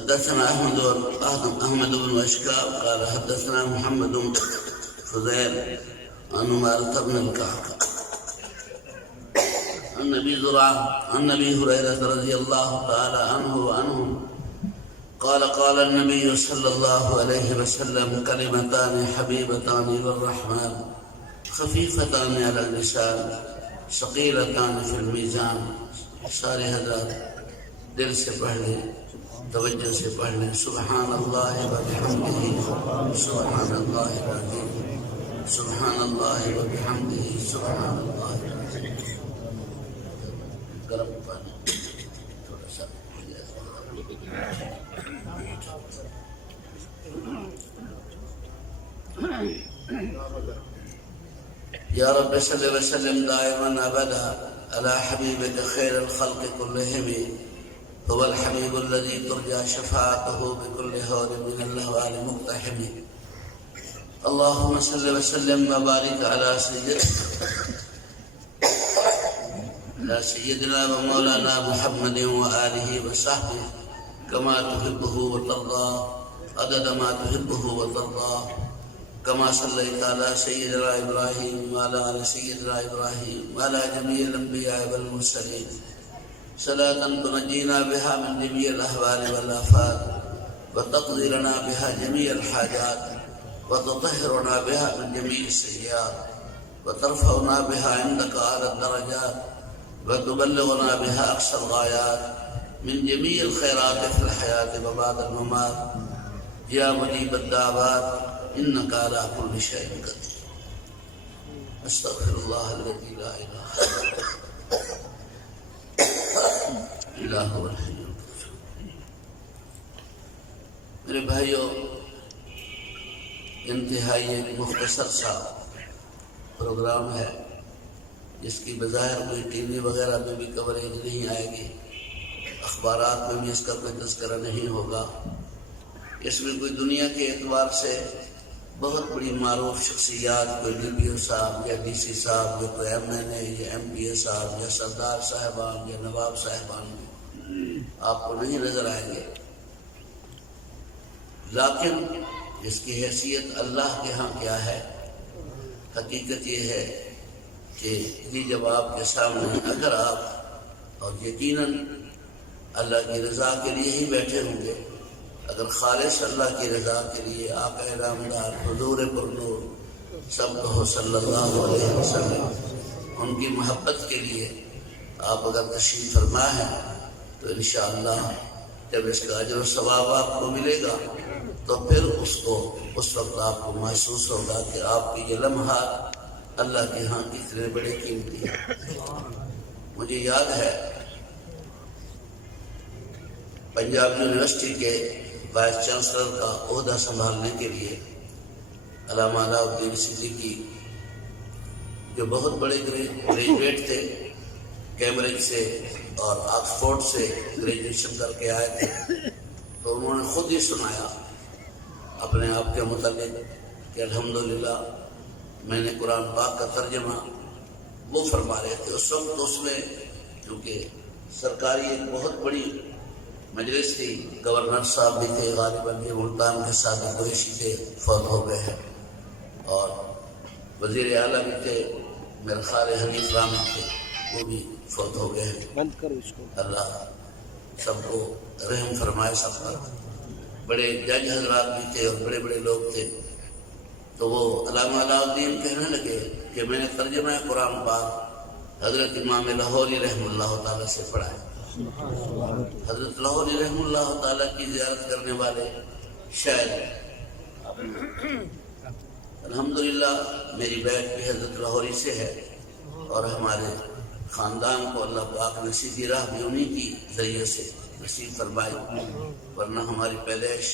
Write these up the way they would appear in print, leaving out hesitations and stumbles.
حدثنا أحمد بن أشكاب قال حدثنا محمد بن فضيل عن عمارة بن الكعكة عن أبي زرعة عن أبي هريرة رضي الله تعالى عنه وعنهم قال قال النبي صلى الله عليه وسلم كلمتان حبيبتان للرحمن خفيفتان على اللسان ثقيلتان في الميزان. سارے حضرات دل سے پڑھ لیں، توجہ سے پڑھ لیں. سبحان اللہ وبحمدہ سبحان اللہ العظیم سبحان اللہ وبحمدہ سبحان اللہ العظیم. گرم پانی تھوڑا سا یا رب صلی وسلم دائما ابدا على حبيبك خير الخلق كلهم هو الحبيب الذي ترجى شفاعته بكل هول من الاهوال مقتحم. اللهم صل وسلم وبارك على سيدنا ومولانا محمد وآله وصحبه كما تحبه وترضى عدد ما تحبه وترضى. كما صليت على سيدنا إبراهيم وعلى آل سيدنا إبراهيم وعلى جميع الأنبياء والمرسلين صلاة تنجينا بها من جميع الأهوال والآفات وتقضي لنا بها جميع الحاجات وتطهرنا بها من جميع السيئات وترفعنا بها عندك أعلى الدرجات وتبلغنا بها أقصى الغايات من جميع الخيرات في الحياة وبعد الممات. يا مجيب الدعوات إنك على كل شيء قدير. أستغفر الله الذي لا إله إلا هو الحي القيوم. میرے بھائیوں، انتہائی ایک مختصر سا پروگرام ہے جس کی بظاہر کوئی ٹی وی وغیرہ میں بھی کوریج نہیں آئے گی، اخبارات میں بھی اس کا کوئی تذکرہ نہیں ہوگا. اس میں کوئی دنیا کے اعتبار سے بہت بڑی معروف شخصیات، کوئی ڈی پی او صاحب یا ڈی سی صاحب یا کوئی ایم این اے یا ایم پی اے صاحب یا سردار صاحبان یا نواب صاحبان آپ کو نہیں نظر آئیں گے. لیکن اس کی حیثیت اللہ کے ہاں کیا ہے؟ حقیقت یہ ہے کہ یہ جب آپ کے سامنے اگر آپ اور یقیناً اللہ کی رضا کے لیے ہی بیٹھے ہوں گے، اگر خالص اللہ کی رضا کے لیے آقا نامدار حضور پرنور سب کہو صلی اللہ علیہ وسلم ان کی محبت کے لیے آپ اگر تشریف فرما ہے تو انشاءاللہ جب اس کا اجر و ثواب آپ کو ملے گا تو پھر اس وقت آپ کو محسوس ہوگا کہ آپ کی یہ لمحات اللہ کے ہاں کتنے بڑے قیمتی ہیں. مجھے یاد ہے پنجاب یونیورسٹی کے وائس چانسلر کا عہدہ سنبھالنے کے لیے علامہ علاء الدین صدیقی جو بہت بڑے گریجویٹ تھے، کیمبرج سے اور آکسفورڈ سے گریجویشن کر کے آئے تھے، تو انہوں نے خود ہی سنایا اپنے آپ کے متعلق کہ الحمدللہ میں نے قرآن پاک کا ترجمہ وہ فرما رہے تھے. اس وقت اس میں کیونکہ سرکاری ایک بہت بڑی مجلس تھی، گورنر صاحب بھی تھے، غالباً یہ ملتان کے ساتھ قریشی تھے، فوت ہو گئے ہیں، اور وزیر اعلیٰ بھی تھے میرے خال حنیف رحمت تھے، وہ بھی فوت ہو گئے ہیں. اللہ سب کو رحم فرمائے سب پر. بڑے جج حضرات بھی تھے اور بڑے بڑے لوگ تھے. تو وہ علامہ علاء الدین کہنے لگے کہ میں نے ترجمہ قرآن پاک حضرت امام لاہوری رحم اللہ تعالیٰ سے پڑھا ہے. حضرت لاہوری رحم اللہ تعالیٰ کی زیارت کرنے والے شاید الحمدللہ میری بیعت بھی حضرت لاہوری سے ہے، اور ہمارے خاندان کو اللہ پاک نے سیدھی راہ بھی انہی کی ذریعے سے نصیب فرمائی، ورنہ ہماری پیدائش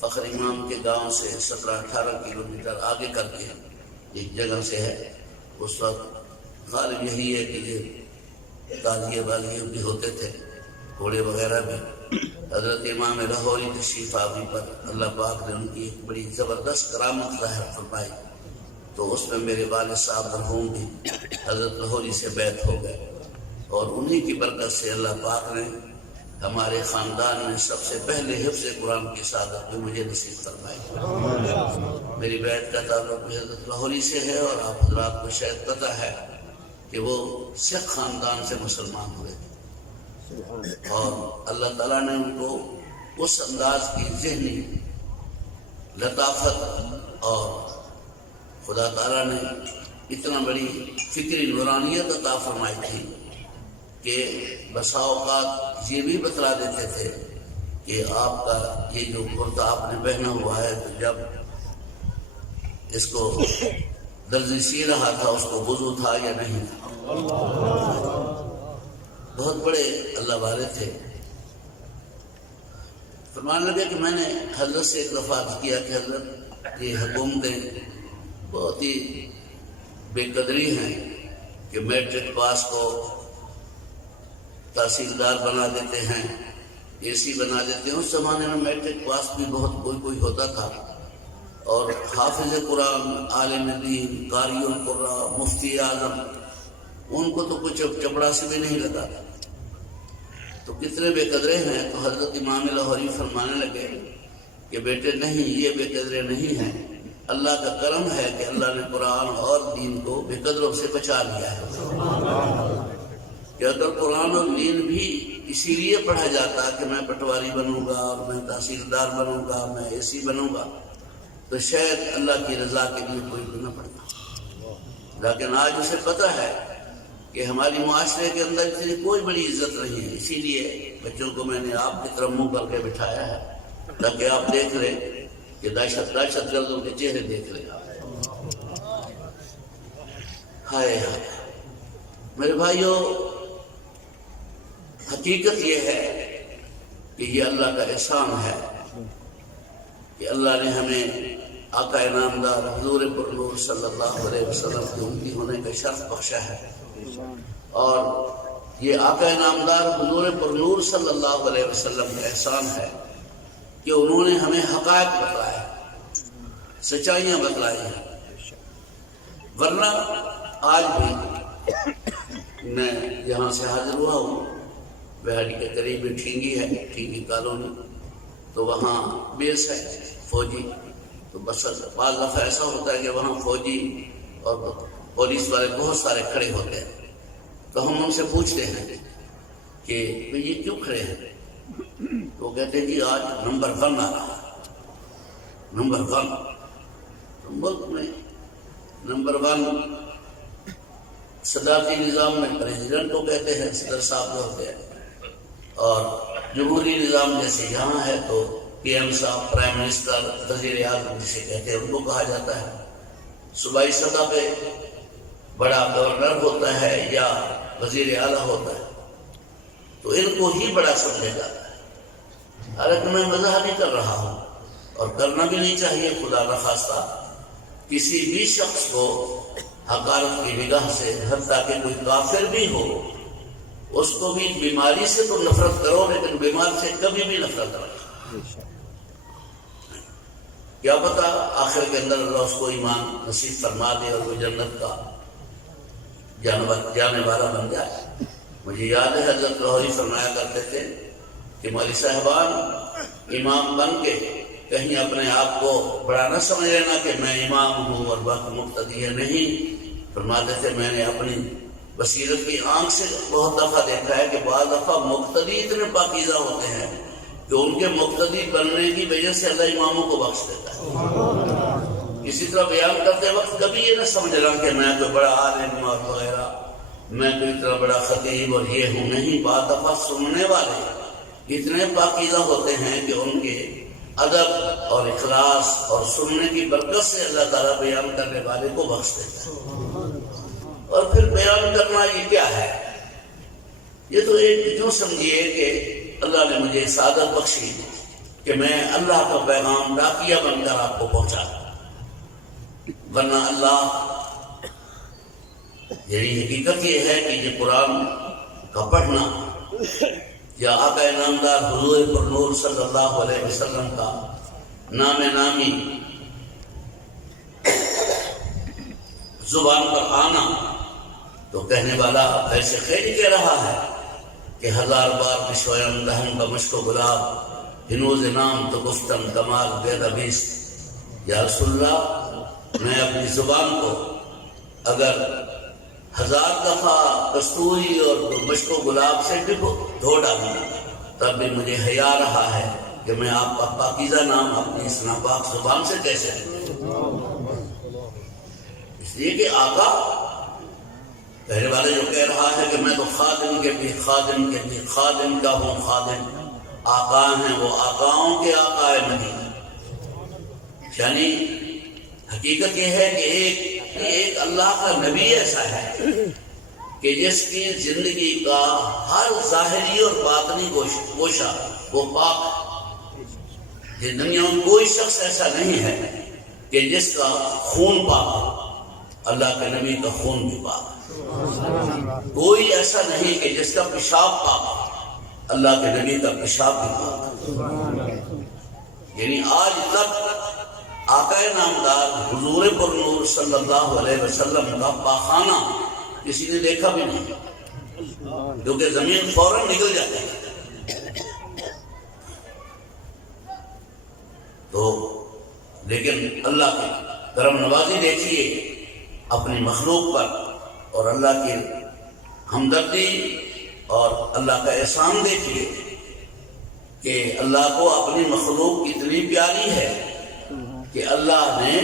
فخر امام کے گاؤں سے 17-18 کلومیٹر آگے کر کے ایک جگہ سے ہے. اس وقت غالب یہی ہے کہ یہ تازیے بازیے بھی ہوتے تھے، گھوڑے وغیرہ بھی. حضرت امام لاہوری تشریف آوری پر اللہ پاک نے ان کی ایک بڑی زبردست کرامت ظاہر فرمائی، تو اس میں میرے والد صاحب مرحوم بھی حضرت لاہوری سے بیعت ہو گئے، اور انہی کی برکت سے اللہ پاک نے ہمارے خاندان میں سب سے پہلے حفظ قرآن کی سعادت بھی مجھے نصیب فرمائی۔ میری بیعت کا تعلق بھی حضرت لاہوری سے ہے، اور آپ حضرات کو شاید پتہ ہے کہ وہ سکھ خاندان سے مسلمان ہوئے تھے، اور اللہ تعالیٰ نے ان کو اس انداز کی ذہنی لطافت اور خدا تعالیٰ نے اتنا بڑی فکری نورانیت عطا فرمائی تھی کہ بسا اوقات یہ بھی بتلا دیتے تھے کہ آپ کا یہ جو کرتا آپ نے پہنا ہوا ہے، تو جب اس کو درزی سی رہا تھا اس کو وضو تھا یا نہیں تھا۔ بہت بڑے اللہ والے تھے۔ فرمان لگے کہ میں نے حضرت سے ایک دفعہ عرض کیا کہ حضرت یہ حکومتیں بہت ہی بے قدری ہیں کہ میٹرک پاس کو تحصیلدار بنا دیتے ہیں، اے سی بنا دیتے ہیں۔ اس زمانے میں میٹرک پاس بھی بہت کوئی ہوتا تھا، اور حافظ قرآن، عالم دین، قاری القرآن، مفتی اعظم، ان کو تو کچھ چپڑا سے بھی نہیں لگا تھا۔ تو کتنے بے قدرے ہیں۔ تو حضرت امام لاہوری فرمانے لگے کہ بیٹے نہیں، یہ بے قدرے نہیں ہیں، اللہ کا کرم ہے کہ اللہ نے قرآن اور دین کو بے قدروں سے بچا لیا ہے۔ کہ اگر قرآن اور دین بھی اسی لیے پڑھا جاتا کہ میں پٹواری بنوں گا اور میں تحصیلدار بنوں گا، میں اے سی بنوں گا، تو شاید اللہ کی رضا کے لیے کوئی بھی نہ پڑتا۔ لیکن آج اسے پتہ ہے کہ ہماری معاشرے کے اندر اتنی کوئی بڑی عزت نہیں ہے، اسی لیے بچوں کو میں نے آپ کی طرف منہ کر کے بٹھایا ہے تاکہ آپ دیکھ لیں کہ دہشت گردوں کے چہرے دیکھ لیں۔ ہائے ہائے میرے بھائیوں، حقیقت یہ ہے کہ یہ اللہ کا احسان ہے کہ اللہ نے ہمیں آقا انعامدار حضور پر نور صلی اللہ علیہ وسلم کی امتی ہونے کا شرف بخشا ہے، اور یہ آقا انعامدار حضور پر نور صلی اللہ علیہ وسلم کا احسان ہے کہ انہوں نے ہمیں حقائق بتلائے، سچائیاں بتلائی ہیں۔ ورنہ آج بھی میں یہاں سے حاضر ہوا ہوں، بہاڑی کے قریب ٹھینگی ہے، ٹھینگی کالونی، تو وہاں بیس ہے فوجی، تو بس بعض دفعہ ایسا ہوتا ہے کہ وہاں فوجی اور پولیس والے بہت سارے کھڑے ہوتے ہیں، تو ہم ان سے پوچھتے ہیں کہ یہ کیوں کھڑے ہیں؟ تو کہتے ہیں جی آج نمبر 1 آ رہا ہے، نمبر 1۔ ملک میں نمبر 1 صدارتی نظام میں پریزیڈنٹ کو کہتے ہیں، صدر صاحب کو ہوتے ہیں، اور جمہوری نظام جیسے یہاں ہے تو پی ایم صاحب، پرائم منسٹر، وزیر اعظم جسے کہتے ہیں ان کو کہا جاتا ہے۔ صوبائی سطح پہ بڑا گورنر ہوتا ہے یا وزیر اعلیٰ ہوتا ہے، تو ان کو ہی بڑا سمجھا جاتا ہے۔ حالانکہ میں مزاح نہیں کر رہا ہوں، اور کرنا بھی نہیں چاہیے، خدا نخواستہ کسی بھی شخص کو حقارت کی نگاہ سے، حتیٰ کہ کوئی کافر بھی ہو، اس کو بھی بیماری سے تو نفرت کرو، لیکن بیمار سے کبھی بھی نفرت کرو۔ کیا پتا آخر کے اندر اللہ اس کو ایمان نصیب فرما دے اور وہ جنت کا جانے والا بن جائے۔ مجھے یاد ہے حضرت لاہوری فرمایا کرتے تھے کہ مولوی صاحبان امام بن کے کہیں اپنے آپ کو بڑا نہ سمجھ لینا کہ میں امام ہوں اور باقی مقتدی ہے، نہیں۔ فرماتے تھے میں نے اپنی بصیرت کی آنکھ سے بہت دفعہ دیکھا ہے کہ بعض دفعہ مقتدی اتنے پاکیزہ ہوتے ہیں کہ ان کے مقتدی بننے کی وجہ سے اللہ اماموں کو بخش دیتا ہے۔ اسی طرح بیان کرتے وقت کبھی یہ نہ سمجھنا کہ میں کوئی بڑا عالم اور وغیرہ، میں کوئی اتنا بڑا خطیب اور یہ ہوں، نہیں۔ بعض دفعہ سننے والے اتنے پاکیزہ ہوتے ہیں کہ ان کے ادب اور اخلاص اور سننے کی برکت سے اللہ تعالیٰ بیان کرنے والے کو بخش دیتا ہے۔ اور پھر بیان کرنا یہ کیا ہے؟ یہ تو ایک جو سمجھیے کہ اللہ نے مجھے سعادت بخشی کہ میں اللہ کا پیغام ڈاکیہ بن کر آپ کو پہنچا، ورنہ اللہ، یہی حقیقت یہ ہے کہ یہ قرآن کا پڑھنا یا آقا انعامدار حضور پر نور صلی اللہ علیہ وسلم کا نام نامی زبان پر آنا، تو کہنے والا ایسے خیر کہہ رہا ہے، کہ 1000 بار بشویم دہن بمشک و گلاب ہنوز نام تو گفتم کمال بیدہ بیست. یا رسول اللہ، میں اپنی زبان کو اگر 1000 دفعہ کستوری اور مشک و گلاب سے دھو ڈالوں تب بھی مجھے حیا رہا ہے کہ میں آپ کا پاکیزہ نام اپنی اس ناپاک زبان سے کیسے لوں. اس لیے کہ آقا پہلے والے جو کہہ رہا ہے کہ میں تو خادم کے بھی خادم کے بھی خادم کا ہوں خادم. آقا ہیں وہ آقاؤں کے آقا مدینہ. یعنی حقیقت یہ ہے کہ ایک اللہ کا نبی ایسا ہے کہ جس کی زندگی کا ہر ظاہری اور باطنی گوشہ وہ پاک ہے. یہ دنیا میں کوئی شخص ایسا نہیں ہے کہ جس کا خون پاک ہے. اللہ کے نبی کا خون بھی پاک ہے. کوئی ایسا نہیں کہ جس کا پیشاب پاک ہے. اللہ کے نبی کا پیشاب بھی پاک ہے. یعنی آج تک آقا نامدار حضور پر نور صلی اللہ علیہ وسلم کا پاخانہ کسی نے دیکھا بھی نہیں، کیونکہ زمین فوراً نکل جاتی ہے. تو لیکن اللہ کی کرم نوازی دیکھیے اپنی مخلوق پر، اور اللہ کی ہمدردی اور اللہ کا احسان دیکھیے کہ اللہ کو اپنی مخلوق کتنی پیاری ہے کہ اللہ نے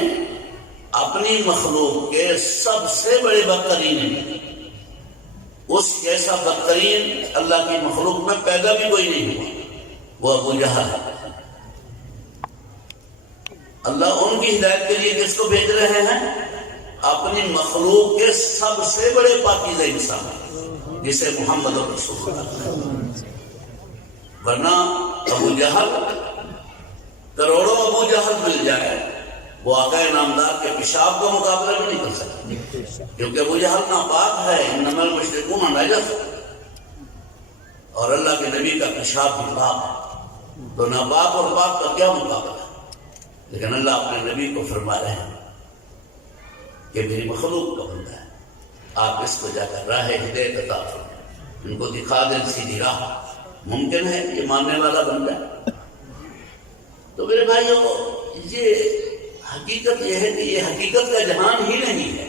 اپنی مخلوق کے سب سے بڑے بدترین، اس جیسا بدترین اللہ کی مخلوق میں پیدا بھی کوئی نہیں ہوا، وہ ابو جہل ہے. اللہ ان کی ہدایت کے لیے کس کو بھیج رہے ہیں؟ اپنی مخلوق کے سب سے بڑے پاکیزہ انسان جسے محمد رسول اللہ. ورنہ ابو جہل، کروڑوں ابو جہل مل جائے، وہ آقا نامدار کے پیشاب کا مقابلہ بھی نہیں کر سکتے، کیونکہ ابو جہل ناپاک ہے. انما المشرکون نجس، اور اللہ کے نبی کا پیشاب بھی پاک ہے. تو ناپاک اور پاک کا کیا مقابلہ؟ لیکن اللہ اپنے نبی کو فرما رہے ہیں کہ میری مخلوق کا بندہ ہے، آپ اس کو جا کر راہ ہدایت عطا فرمائیں، ان کو دکھا دیں سیدھی راہ. ممکن ہے یہ ماننے والا بندہ ہے؟ تو میرے بھائیوں، یہ حقیقت یہ ہے کہ یہ حقیقت کا جہان ہی نہیں ہے.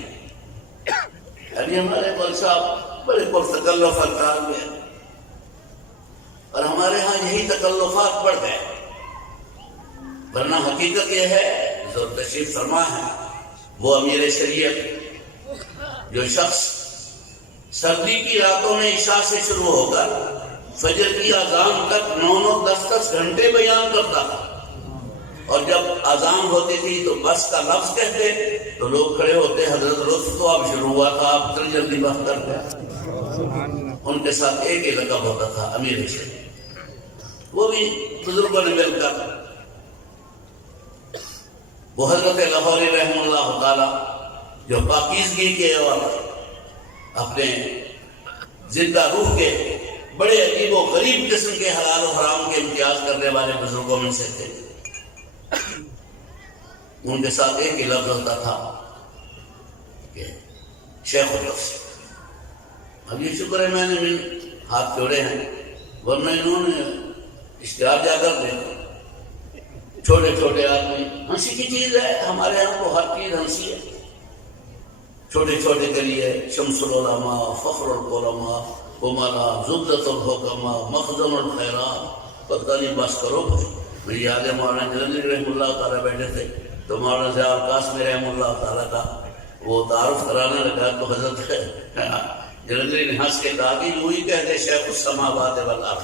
یعنی ہمارے مول صاحب بڑے پرتکلف افراد ہیں، اور ہمارے ہاں یہی تکلفات بڑھ گئے. ورنہ حقیقت یہ ہے جو تشریف فرما ہے وہ امیر شریعت، جو شخص سردی کی راتوں میں عشاء سے شروع ہو کر فجر کی اذان تک 9-10 گھنٹے بیان کرتا تھا، اور جب اذان ہوتی تھی تو بس کا لفظ کہتے تو لوگ کھڑے ہوتے، حضرت لطف تو اب شروع ہوا تھا، آپ اتنی جلدی بات کر گئے. ان کے ساتھ ایک ہی لقب ہوتا تھا، امیر شریعت. وہ بھی بزرگوں نے مل کر، وہ حضرت لاہوری رحمہ اللہ تعالی جو پاکیزگی کے اور اپنے زندہ روح کے بڑے عجیب و غریب قسم کے حلال و حرام کے امتیاز کرنے والے بزرگوں میں سے تھے. ان کے ساتھ ایک ہی لفظ ہوتا تھا کہ شیخ اللفظ. اب یہ شکر ہے میں نے ہاتھ جوڑے ہیں، ورنہ انہوں نے اشتہار جا کر دے. چھوٹے چھوٹے آدمی، ہنسی کی چیز ہے، ہمارے یہاں تو ہر چیز ہنسی ہے. چھوٹے چھوٹے کے لیے شمس العلماء، فخر العلماء، ہمارا زبدۃ الحکماء، مخزن الخیرات. پتہ نہیں بس کرو بھائی. میری یاد ہے مولانا جلندری رحمہ اللہ تعالیٰ بیٹھے تھے تو مولانا ضیاء القاسمی رحمہ اللہ تعالیٰ کا وہ تعارف کرانے لگا تو حضرت جلندری نے ہنس کے کہا کہ یوں ہی کہتے شیخ السماوات والارض.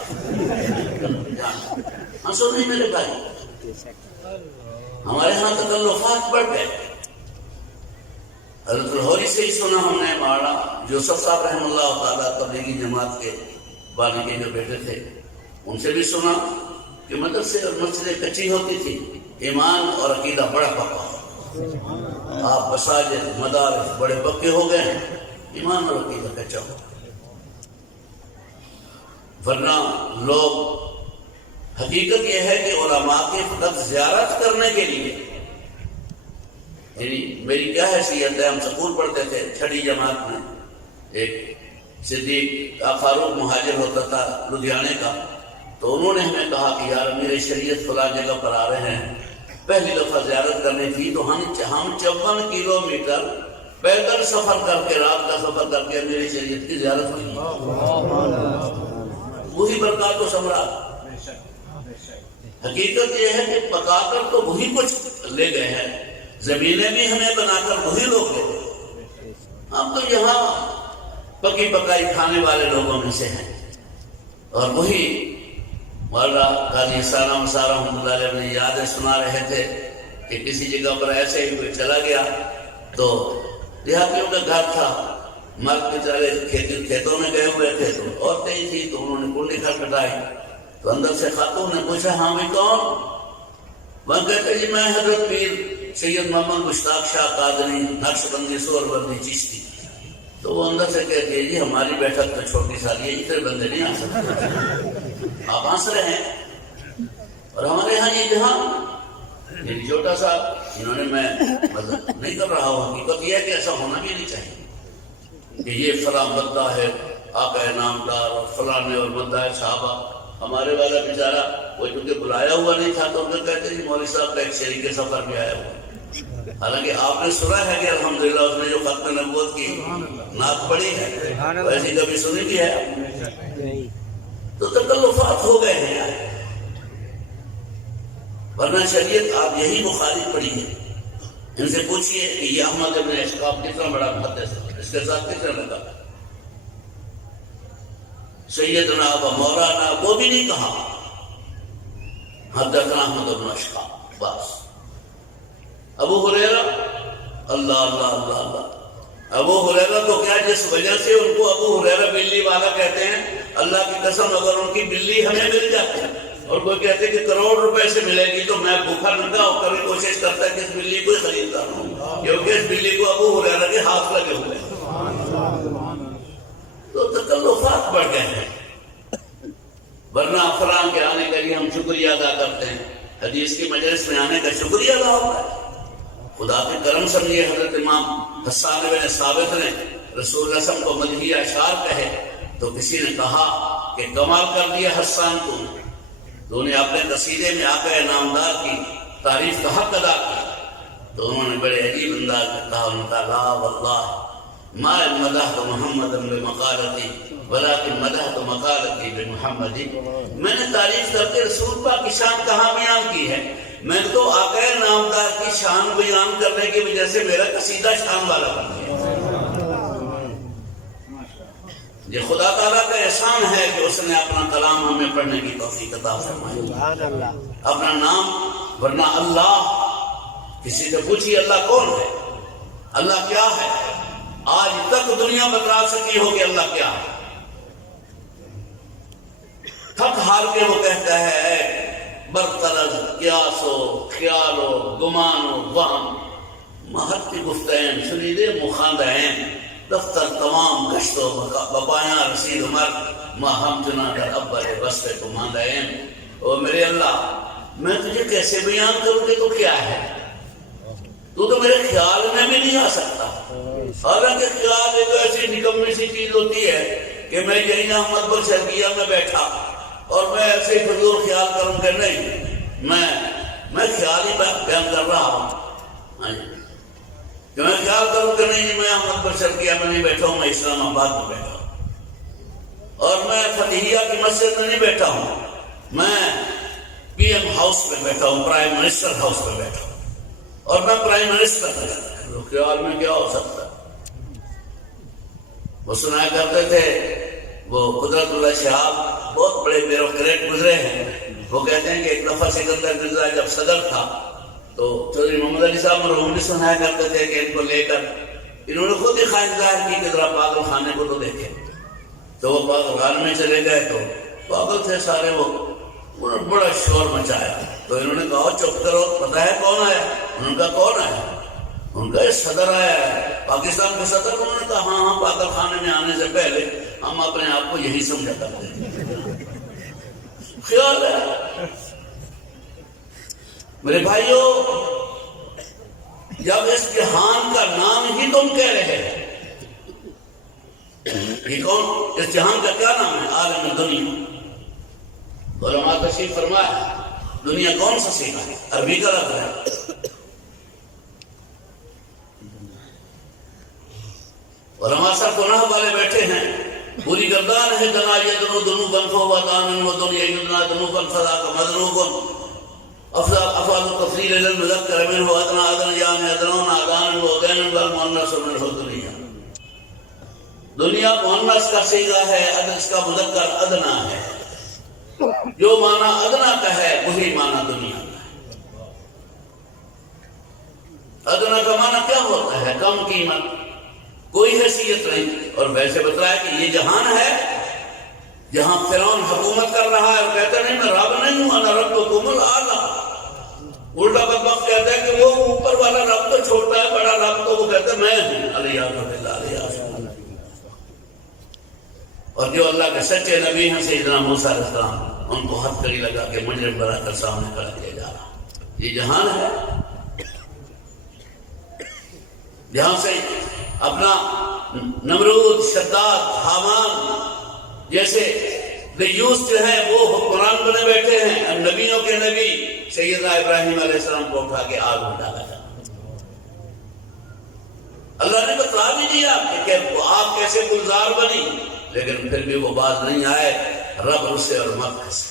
ہنسو نہیں میرے بھائی، ہمارے ہاں تکلفات بڑھ گئے. حضرت لاہوری سے ہی سنا ہم نے، مولانا یوسف صاحب رحمہ اللہ تعالیٰ تبلیغی جماعت کے بانی کے جو بیٹے تھے، ان سے بھی سنا کہ مدرسے اور مسجدیں کچی ہوتی تھی، ایمان اور عقیدہ بڑا پکا. آپ مساجد مدارس بڑے پکے ہو گئے ہیں، ایمان اور عقیدہ کچا ہو. ورنہ لوگ، حقیقت یہ ہے کہ علماء کی فقط زیارت کرنے کے لیے، یعنی میری کیا حیثیت ہے، ہم سکول پڑھتے تھے 6ٹھی جماعت میں، ایک صدیق فاروق مہاجر ہوتا تھا لدھیانے کا، تو انہوں نے ہمیں کہا کہ یار امیر شریعت فلاں جگہ پر آ رہے ہیں، پہلی دفعہ زیارت کرنی تھی، تو ہم 54 کلومیٹر پیدل سفر کر کے، رات کا سفر کر کے امیر شریعت کی زیارت کی۔ وہی برکات و ثمرات۔ حقیقت یہ ہے کہ پکا کر تو وہی کچھ لے گئے ہیں، زمینیں بھی ہمیں بنا کر وہی لوگ لے گئے، ہم تو یہاں پکی پکائی کھانے والے لوگوں میں سے ہیں۔ اور وہی مولانا قاضی سالم صاحب رحمۃ اللہ علیہ نے یادیں سنا رہے تھے کہ کسی جگہ پر ایسے ہی کوئی چلا گیا، تو دیہاتیوں کا گھر تھا، مرد بیچارے کھیتوں میں گئے ہوئے تھے، تو عورتیں ہی تھی، تو انہوں نے کنڈی کھٹکھٹائی، تو اندر سے خاتون نے پوچھا ہاں بھی کون؟ وہ کہتے جی میں حضرت پیر سید محمد مشتاق شاہ قادری نقشبندی سوربندی چشتی۔ تو وہ اندر سے کہتی ہے جی ہماری بیٹھک تو چھوٹی سالی ہے، اتنے بندے نہیں آ سکتے، آپ ہنس رہے ہیں۔ اور ہمارے یہاں یہ جہاں یہ چھوٹا سا انہوں نے، میں مطلب نہیں کر رہا ہوں، حقیقت یہ ہے کہ ایسا ہونا بھی نہیں چاہیے کہ یہ فلاں بندہ ہے آقا نامدار اور فلاں اور بندہ ہے صحابہ۔ ہمارے والا بیچارہ وہ چونکہ بلایا ہوا نہیں تھا، تو انہیں کہتے جی مولوی صاحب کا ایک شریک سفر میں آیا ہوا، حالانکہ آپ نے سنا ہے کہ الحمدللہ اس نے جو ختم نبوت کی نعت پڑھی ہے ویسی کبھی سنی بھی ہے؟ تو تکلفات ہو گئے ہیں یار، ورنہ شریعت آپ یہی بخاری پڑھی ہے۔ ان سے پوچھئے کہ یہ احمد ابن اشقاق کتنا بڑا محدث ہے، اس کے ساتھ کتنا لگا؟ سیدنا و مولانا وہ بھی نہیں کہا، حدثنا احمد ابن اشقاق بس۔ ابو ہریرہ، اللہ اللہ اللہ اللہ، ابو ہریرہ تو کیا جس وجہ سے ان کو ابو ہریرہ بلی والا کہتے ہیں، اللہ کی قسم اگر ان کی بلی ہمیں مل جاتی اور کوئی کہتے کہ کروڑ روپے سے ملے گی تو میں بھوکا ننگا ہو کر کوشش کرتا ہے کہ اس بلی کو خریدتا ہوں، کیونکہ اس بلی کو ابو ہریرہ کے ہاتھ لگے ہوئے ہیں۔ تو تکلفات بڑھ گئے ہیں، ورنہ فلاں کے آنے کے لیے ہم شکریہ ادا کرتے ہیں، حدیث کی مجلس میں آنے کا شکریہ ادا ہوتا ہے۔ خدا کے کرم سمجھے حضرت امام حسان بن ثابت نے رسول اللہ صلی اللہ علیہ وسلم کو مدحیہ اشعار کہے، تو کسی نے کہا کہ کمال کر دیا حسان کو، تو انہیں اپنے قصیدے میں آقا نامدار کی تعریف کا حق ادا کیا، تو انہوں نے بڑے عجیب انداز میں کہا، انہوں نے کہا لا واللہ ما مدحت محمد بمقالتی ولکن مدحت مقالتی بمحمدی، میں نے تعریف کر کے رسول پاک کی شان کہاں بیان کی ہے؟ میں تو آقا نامدار کی شان بیان کرنے کی وجہ سے میرا قصیدہ شان والا بن گیا۔ یہ خدا تعالیٰ کا احسان ہے کہ اس نے اپنا کلام ہمیں پڑھنے کی توفیق عطا فرمائی، اپنا نام، ورنہ اللہ، کسی سے پوچھیے اللہ کون ہے، اللہ کیا ہے؟ آج تک دنیا بتلا سکی ہو کہ اللہ کیا ہے؟ تھک ہار کے وہ کہتا ہے برطرز قیاس و خیال و گمان و وہم، مہت کی گفتین شنیدے مخاندین، دفتر تمام گشت و بپایاں رسید عمر، ما ہم چنا کر ابر بستے کو ماندین۔ او میرے اللہ، میں تجھے کیسے بیان کروں کہ تو کیا ہے؟ تو میرے خیال میں بھی نہیں آ سکتا، حالانکہ خیال ایک ایسی نکمی سی چیز ہوتی ہے کہ میں یہی احمد پر شرقیہ میں بیٹھا اور میں ایسے ہی فضول خیال کروں کہ نہیں، میں خیال ہی بیان کر رہا ہوں، کہ میں خیال کروں کہ نہیں میں احمد پر شرقیہ میں نہیں بیٹھا ہوں، میں اسلام آباد میں بیٹھا ہوں، اور میں فتحیہ کی مسجد میں نہیں بیٹھا ہوں، میں پی ایم ہاؤس میں بیٹھا ہوں، پرائم منسٹر ہاؤس میں بیٹھا ہوں، اور میں پرائم منسٹر کا خیال میں کیا ہو سکتا ہے؟ وہ سنایا کرتے تھے، وہ قدرت اللہ شہاب بہت بڑے بیوروکریٹ گزرے ہیں، وہ کہتے ہیں کہ ایک دفعہ سکندر مرزا جب صدر تھا تو چودھری محمد علی صاحب مرحوم بھی سنایا کرتے تھے کہ ان کو لے کر انہوں نے خود ہی خواہش ظاہر کی کہ ذرا پاگل خانے کو تو دیکھیں، تو وہ پاگل خانے میں چلے گئے، تو پاگل تھے سارے، وہ انہوں نے بڑا شور مچایا، تو انہوں نے کہا چپ کرو، پتہ ہے کون آیا؟ انہوں نے کہا کون آیا؟ ان کا یہ صدر آیا ہے، پاکستان کا صدر۔ انہوں نے کہا ہاں پاگل خانے میں آنے سے پہلے ہم اپنے آپ کو یہی سمجھا کرتے ہیں۔ خیال ہے میرے بھائیوں، جب اس جہان کا نام ہی تم کہہ رہے ہیں یہ کون، اس جہان کا کیا نام ہے؟ عالم دنیا. علماء تشریف فرمایا دنیا کون سا سیکھا ہے؟ عربی کا لفظ ہے. علماء سب گناہ والے بیٹھے ہیں، پوری گردان ہے دنا یدنو دنوبا فهو دان ودنیا یدنا دنوبا فذاک مذنوب افعال تفصیل للمذکر منه ادنا ادنا یان ادنون ادان ودین والمؤنث منه دنیا. دنیا مؤنث کا صیغہ ہے، اس کا مذکر ادنا ہے. جو معنی ادنا کا ہے وہی معنی دنیا کا ہے. ادنا کا معنی کیا ہوتا ہے؟ کم قیمت، کوئی حیثیت نہیں. اور ویسے بتایا کہ یہ جہان ہے جہاں فرعون حکومت کر رہا ہے اور کہتا نہیں میں رب نہیں ہوں، انا ربکم الاعلی. الٹا بدبخت کہتا ہے کہ وہ اوپر والا رب تو چھوٹا ہے، بڑا رب تو وہ کہتا ہے میں ہوں. علیہ باللہ. اور جو اللہ کے سچے نبی ہیں سیدنا موسیٰ علیہ السلام، ان کو ہتھ کڑی لگا کے مجرم بنا کر سامنے کر دیا جا رہا. یہ جہان ہے جہاں سے اپنا نمرود، شداد، حامان جیسے دیوس جو ہیں وہ حکمران بنے بیٹھے ہیں. نبیوں کے نبی سیدنا ابراہیم علیہ السلام کو اٹھا کے آگ میں ڈالا جا. اللہ نے بتا بھی دیا کہ آپ کیسے گلزار بنی، لیکن پھر بھی وہ بات نہیں آئے. رب اسے اور مکہ سے.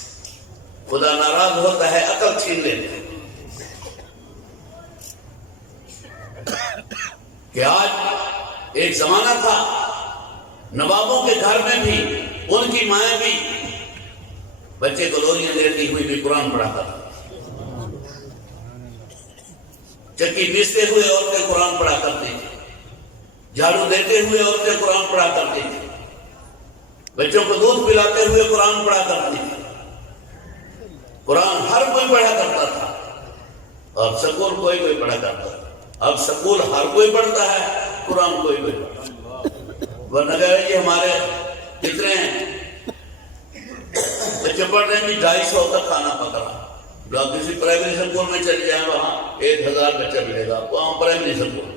خدا ناراض ہوتا ہے، عقل چھین لیتے ہیں. کہ آج ایک زمانہ تھا نوابوں کے گھر میں بھی ان کی مائیں بھی بچے کو لوریاں دیتی ہوئی بھی قرآن پڑھا کرتی. چکی پیستے ہوئے عورتیں قرآن پڑھا کرتی تھی، جھاڑو دیتے ہوئے عورتیں قرآن پڑھا کرتی تھی، بچوں کو دودھ پلاتے ہوئے قرآن پڑھا کرتی تھی. قرآن ہر کوئی پڑھا کرتا تھا اور سکول کوئی پڑھا کرتا تھا. اب سکول ہر کوئی پڑھتا ہے، قرآن کوئی پڑھتا ہے. ورنہ یہ ہمارے کتنے بچے پڑھ رہے ہیں 250 تک کھانا پک رہا. جو آپ کسی پرائمری سکول میں چلے جائیں وہاں 1000 بچہ ملے گا وہاں پرائمری سکول.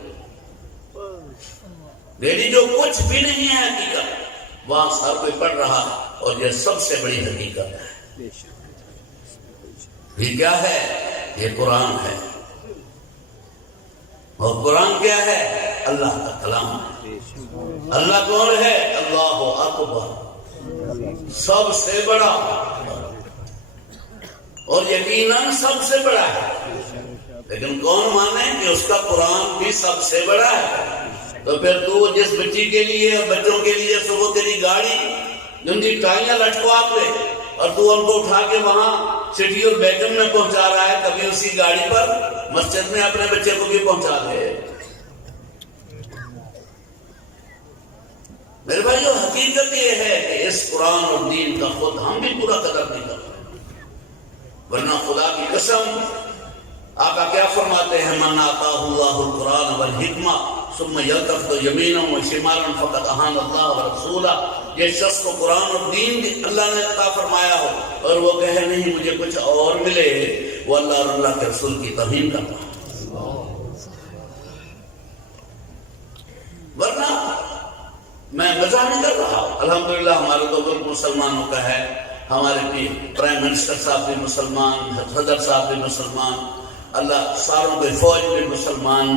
لیکن جو کچھ بھی نہیں ہے حقیقت وہاں ہر کوئی پڑھ رہا ہے. اور یہ سب سے بڑی حقیقت ہے. یہ کیا ہے؟ یہ قرآن ہے. اور قرآن کیا ہے؟ اللہ کا کلام ہے. اللہ کون ہے؟ اللہ اکبر، سب سے بڑا اور یقیناً سب سے بڑا ہے. لیکن کون مانے کہ اس کا قرآن بھی سب سے بڑا ہے؟ تو پھر تو جس بچی کے لیے اور بچوں کے لیے صبح تیری گاڑی جن کی ٹائیاں لٹکوا کے اور تو ان کو اٹھا کے وہاں سٹی اور بیگم میں پہنچا رہا ہے، کبھی اسی گاڑی پر مسجد میں اپنے بچے کو بھی پہنچا دے. میرے بھائیو حقیقت یہ ہے کہ اس قرآن اور دین کا خود ہم بھی پورا قدر نہیں کرتے. ورنہ خدا کی قسم آقا کیا فرماتے ہیں؟ من آتاہ اللہ القرآن والحکمہ ثم یلتفت یمینا وشمالا فقد اہان اللہ ورسولہ. یہ شخص کو قرآن اور دین اللہ نے عطا فرمایا ہو اور وہ کہے نہیں مجھے کچھ اور ملے، وہ اللہ اور اللہ کے رسول کی توہین کرتا ہے. ورنہ میں مزاح نہیں کر رہا. الحمدللہ ہمارے تو ملک مسلمانوں کا ہے. ہمارے پرائم منسٹر صاحب بھی مسلمان، صدر صاحب بھی مسلمان، اللہ ساروں کے فوج بھی مسلمان،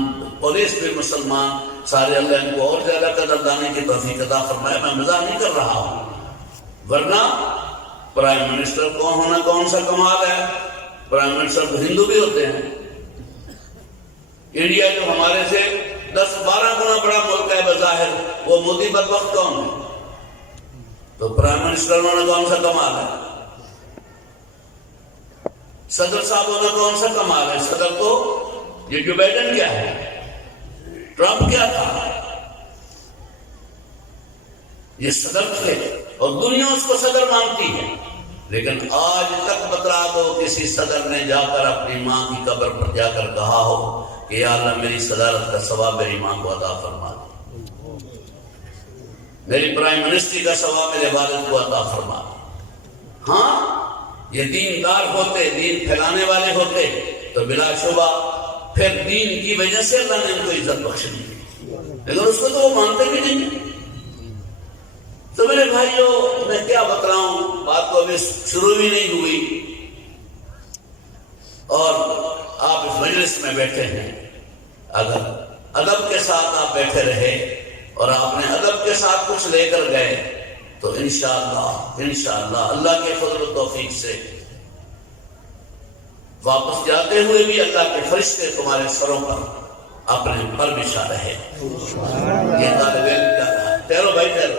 پولیس بھی مسلمان. سارے اللہ ان کو اور زیادہ قدردانی کی توفیق عطا فرمائے. میں مزاح نہیں کر رہا ہوں. ورنہ پرائم منسٹر کو ہونا کون سا کمال ہے؟ پرائم منسٹر تو ہندو بھی ہوتے ہیں. انڈیا جو ہمارے سے 10-12 گنا بڑا ملک ہے بظاہر، وہ مودی بدبخت کون ہے؟ تو پرائم منسٹر ہونا کون سا کمال ہے؟ صدر صاحب ہونا کون سا کمال ہے؟ صدر تو یہ جو بائیڈن کیا ہے، ٹرمپ کیا تھا، یہ صدر تھے اور دنیا اس کو صدر مانتی ہے. لیکن آج تک بتلا دو کسی صدر نے جا کر اپنی ماں کی قبر پر جا کر کہا ہو کہ یا اللہ میری صدارت کا ثواب میری ماں کو عطا فرما دے، میری پرائم منسٹری کا ثواب میرے والد کو عطا فرما دے. ہاں یہ دیندار ہوتے، دین پھیلانے والے ہوتے تو بلا شبہ پھر دین کی وجہ سے اللہ نے ان کو عزت بخشی. لیکن اس کو تو وہ مانتے بھی نہیں. تو میرے بھائیوں میں کیا بتلاؤں، بات تو ابھی شروع بھی نہیں ہوئی اور آپ اس مجلس میں بیٹھے ہیں. اگر ادب کے ساتھ آپ بیٹھے رہے اور آپ نے ادب کے ساتھ کچھ لے کر گئے تو انشاءاللہ اللہ کے فضل و توفیق سے واپس جاتے ہوئے بھی اللہ کے فرشتے تمہارے سروں پر اپنے پر بچھا رہے. یہ طالب علم کیا رہا. ٹھہرو بھائی ٹھہرو.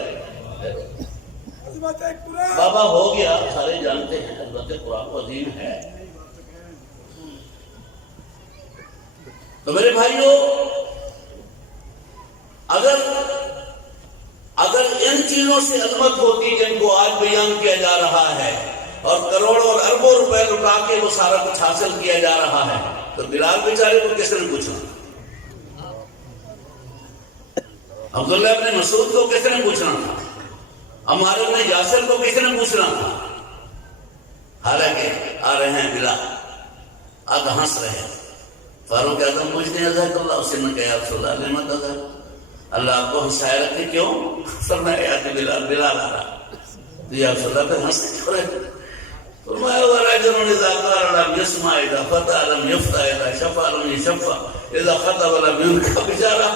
بابا ہو گیا، سارے جانتے ہیں حضرت قرآن عظیم ہے. تو میرے بھائیوں اگر ان چیزوں سے عظمت ہوتی جن کو آج بیان کیا جا رہا ہے اور کروڑوں اور اربوں روپے لٹا کے وہ سارا کچھ حاصل کیا جا رہا ہے تو بلال بیچارے کو کس نے پوچھنا؟ عبداللہ ابن مسعود کو کس نے پوچھنا تھا؟ عمار ابن یاسر کو کس نے پوچھنا تھا؟ حالانکہ آ رہے ہیں بلال، اب ہنس رہے ہیں. فاروق اعظم پوچھتے ہیں رضی اللہ، اس نے کہا رسول اللہ لما تضحك، اللہ آپ کو ہنسائے رکھے کیوں؟ فرمایا کہ بلال آ رہا. یا رسول اللہ پھر ہنستے کیوں رہے؟ فرمایا ورجل اذا قال لم يسمع، اذا فتح لم يفتح، اذا شفع لم يشفع، اذا خطب لم ينكح. بیچارہ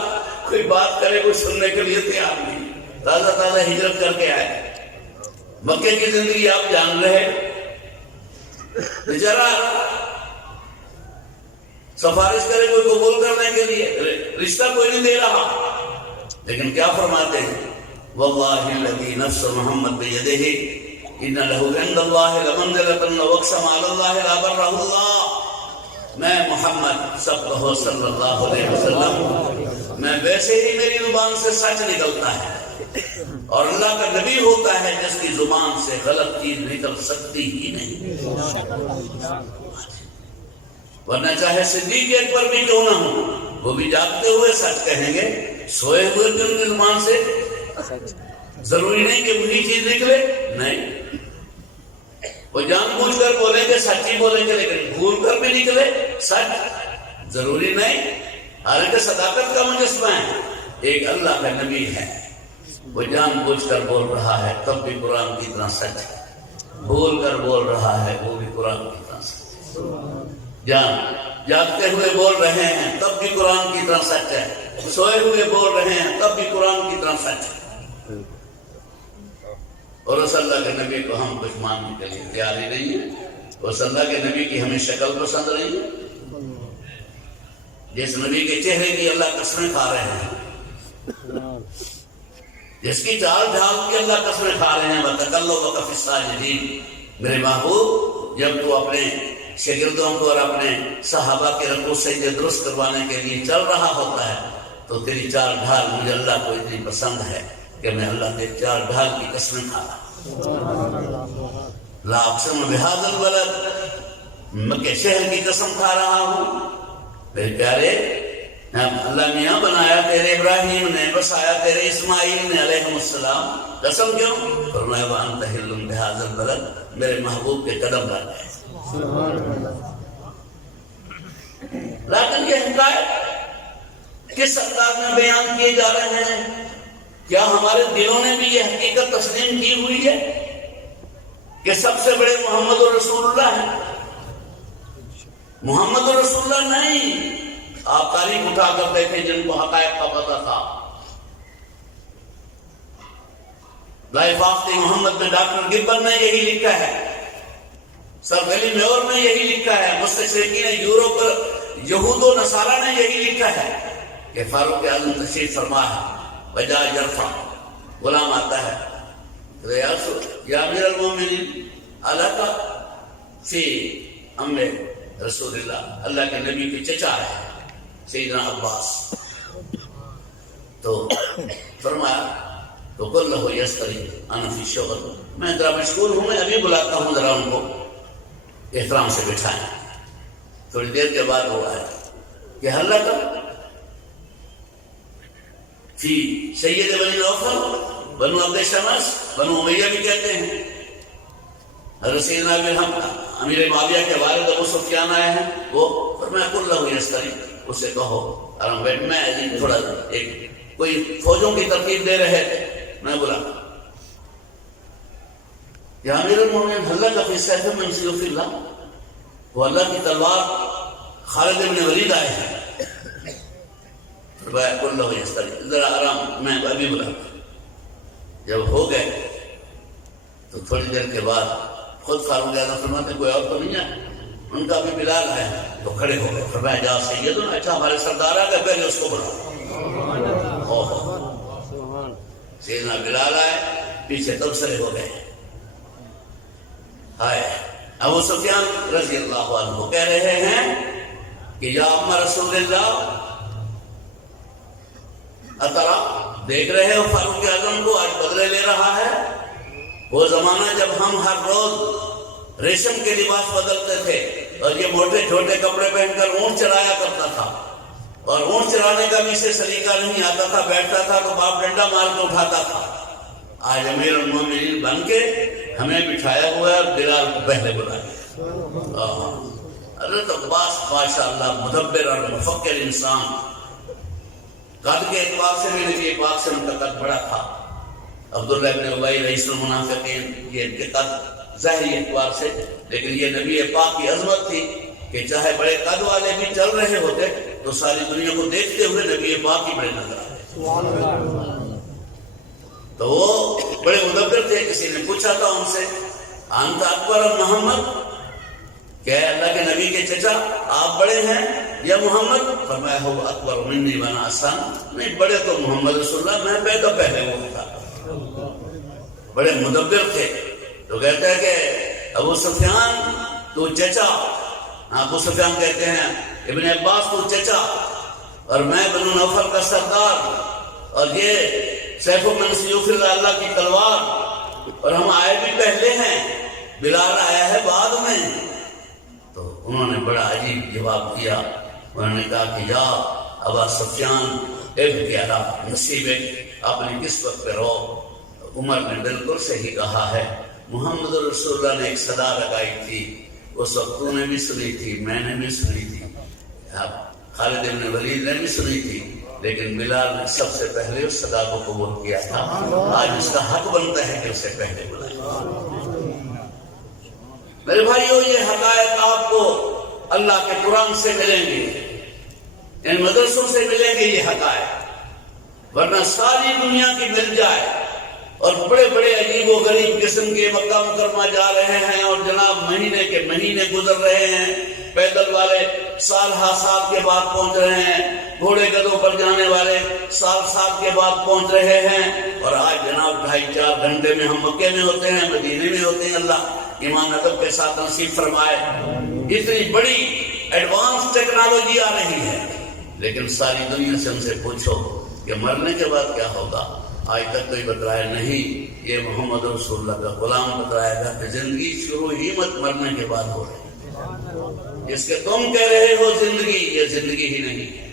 کوئی بات کرے کوئی سننے کے لیے تیار نہیں. تازہ ہجرت کر کے آئے، مکے کی زندگی آپ جان رہے. بیچارہ سفارش کرے کوئی قبول کرنے کے لیے، رشتہ کوئی نہیں دے رہا. لیکن کیا فرماتے ہیں؟ واللہ الذی نفس محمد بیدہ ان لہ عند اللہ لمنزلۃ لو اقسم علی اللہ لبرہ اللہ. میں محمد صلی اللہ علیہ وسلم، میں ویسے ہی میری زبان سے سچ نکلتا ہے اور اللہ کا نبی ہوتا ہے جس کی زبان سے غلط چیز نکل سکتی ہی نہیں. ورنہ چاہے صدیق اکبر بھی کیوں نہ ہو، وہ بھی جاگتے ہوئے سچ کہیں گے. سوئے ہوئے بھی ان کی زبان سے ضروری نہیں کہ وہی چیز نکلے، نہیں. وہ جان بوجھ کر بولیں گے، سچ ہی بولیں گے، لیکن بھول کر بھی نکلے سچ ضروری نہیں. حالانکہ صداقت کا مجسمہ ہے. ایک اللہ کا نبی ہے، وہ جان بوجھ کر بول رہا ہے تب بھی قرآن کی طرح سچ ہے، بول کر بول رہا ہے وہ بھی قرآن کی طرح سچ ہے. جاگتے ہوئے بول رہے ہیں تب بھی قرآن کی طرح سچ ہے، سوئے ہوئے بول رہے ہیں تب بھی قرآن کی طرح سچ ہے. اور اس اللہ کے نبی کو ہم کچھ ماننے کے لیے تیار ہی نہیں ہے. اس اللہ کے نبی کی ہمیں شکل پسند نہیں ہے. جس نبی کے چہرے کی اللہ قسمیں کھا رہے ہیں، جس کی چال ڈھال کی اللہ قسمیں کھا رہے ہیں. وَتَقَلُّبَكَ فِي السَّاجِدِينَ. میرے محبوب جب تو اپنے شاگردوں کو اور اپنے صحابہ کے رکوع سجدے درست کروانے کے لیے چل رہا ہوتا ہے تو تیری چال ڈھال مجھے اللہ کو اتنی پسند ہے کہ میں اللہ کے چال ڈھال کی قسمیں کھا رہا ہوں. لا اقسم بہذا البلد، مکہ شہر کی قسم کھا رہا ہوں. میرے پیارے، اللہ نے یہاں بنایا تیرے ابراہیم نے، بسایا تیرے اسماعیل نے علیہ السلام. قسم کیوں؟ فرمایا وانت حل بہذا البلد، میرے محبوب کے قدم لگ گئے. لیکن یہ حقائق کس انداز میں بیان کیے جا رہے ہیں؟ کیا ہمارے دلوں نے بھی یہ حقیقت تسلیم کی ہوئی ہے کہ سب سے بڑے محمد رسول اللہ ہیں؟ محمد رسول اللہ نہیں. آپ تاریخ اٹھا کر دیکھیں جن کو حقائق کا پتہ تھا. لائف آف دی محمد میں ڈاکٹر گبن نے یہی لکھا ہے، سر ویلی میور نے یہی لکھا ہے، مستشرقین یورپ یہود و نصارہ نے یہی لکھا ہے کہ فاروق اعظم تشریف فرما ہے، بجائے جرفا غلام آتا ہے، یا امیر المومنین علاقہ فی امر رسول اللہ، اللہ کے نبی کے چچا ہے سیدنا عباس. تو فرمایا تو کل لہو یستری انا فی شغل، میں ذرا مشغول ہوں، میں ابھی بلاتا ہوں، ذرا ان کو احترام سے بٹھائیں. تھوڑی دیر کے بعد ہوا ہے کہ حلہ کا فی سید بنی نوفل، بنو عبد شمس، بنو امیہ بھی کہتے ہیں. حضرت سیدنا امیر معاویہ کے والد ابو سفیان آئے ہیں. وہ فرمایا کل لہو یستری، اسے کہو آرام بیٹھ. میں تھوڑا ایک کوئی فوجوں کی ترتیب دے رہے تھے، میں بولا یا امیر المومنین حلق فی سیف من سیوف اللہ، وہ اللہ کی تلوار خالد بن ولید آئے ہیں، فرمایا کل لو یستری، ذرا آرام، میں ابھی بلاتا۔ جب ہو گئے تو تھوڑی دیر کے بعد خود فاروق اعظم فرماتے کوئی اور تو نہیں ہے؟ ان کا بھی بلال ہے، تو کھڑے ہو گئے، فرمایا جا سیدنا، اچھا ہمارے سردار آ گئے، پہلے اس کو بلاؤ۔ سیدنا بلال آئے، پیچھے تبصرے ہو گئے۔ ہائے ابو سفیان رضی اللہ عنہ کہہ رہے ہیں کہ یا ام رسول اللہ اترا، دیکھ رہے ہو فاروق اعظم کو آج بدلے لے رہا ہے؟ وہ زمانہ جب ہم ہر روز ریشم کے لباس بدلتے تھے اور یہ موٹے چھوٹے کپڑے پہن کر اونٹ چرایا کرتا تھا، اور اونٹ چرانے کا بھی اسے سلیقہ نہیں آتا تھا، بیٹھتا تھا تو باپ ڈنڈا مار کے اٹھاتا تھا۔ آج امیر المومنین بن کے ہمیں بٹھایا ہوا ہے، بلال کو پہلے بلایا۔ حضرت عباس ماشاءاللہ مدبر اور مفکر انسان، قد کے اعتبار سے بھی نبی پاک سے ان کا قد بڑا تھا۔ عبداللہ بن ابی رئیس المنافقین، یہ ان کے قد ظاہری اعتبار سے، لیکن یہ نبی پاک کی عظمت تھی کہ چاہے بڑے قد والے بھی چل رہے ہوتے تو ساری دنیا کو دیکھتے ہوئے نبی پاک ہی بڑے نظر آتے۔ تو وہ بڑے مدبر تھے۔ کسی نے پوچھا تھا ان سے انت اکبر محمد، کہ اللہ کے نبی کے چچا آپ بڑے ہیں یا محمد؟ فرمایا ہو اکبر منی وانا احسن، نہیں بڑے تو محمد رسول اللہ، میں پیدا پہلے وہ تھا۔ بڑے مدبر تھے۔ تو کہتے ہیں کہ ابو سفیان تو چچا، ابو سفیان کہتے ہیں ابن عباس تو چچا، اور میں بنو نوفل کا سردار، اور یہ سیف من سیوف اللہ، اللہ کی تلوار، اور ہم آئے بھی پہلے ہیں، بلال آیا ہے بعد میں۔ تو انہوں نے بڑا عجیب جواب دیا، انہوں نے کہا کہ یا ابا سفیان ابکیارا نصیبے، اپنی قسمت پہ رو۔ عمر نے بالکل صحیح کہا ہے، محمد رسول اللہ نے ایک صدا لگائی تھی، اس وقت تو نے بھی سنی تھی، میں نے بھی سنی تھی، خالد بن ولید نے بھی سنی تھی، لیکن بلال نے سب سے پہلے اس صدا کو قبول کیا تھا۔ آج اس کا حق بنتا ہے کہ اسے پہلے بلائے۔ میرے بھائیو، یہ حقائق آپ کو اللہ کے قرآن سے ملیں گے، ان مدرسوں سے ملیں گے یہ حقائق، ورنہ ساری دنیا کی مل جائے اور بڑے بڑے عجیب و غریب قسم کے مکہ مکرمہ جا رہے ہیں، اور جناب مہینے کے مہینے گزر رہے ہیں، پیدل والے سال ہا سال کے بعد پہنچ رہے ہیں، گھوڑے گدوں پر جانے والے سال سال کے بعد پہنچ رہے ہیں، اور آج جناب 2.5-4 گھنٹے میں ہم مکے میں ہوتے ہیں، مدینے میں ہوتے ہیں۔ اللہ ایمان ادب کے ساتھ نصیب فرمائے۔ اتنی بڑی ایڈوانس ٹیکنالوجی آ رہی ہے، لیکن ساری دنیا سے ان سے پوچھو کہ مرنے کے بعد کیا ہوگا، آج تک کوئی بتلایا نہیں۔ یہ محمد رسول اللہ کا غلام بتلایا گا کہ زندگی شروع ہی مت مرنے کے بعد ہو رہی ہے، جس کے تم کہہ رہے ہو زندگی، یہ زندگی ہی نہیں ہے۔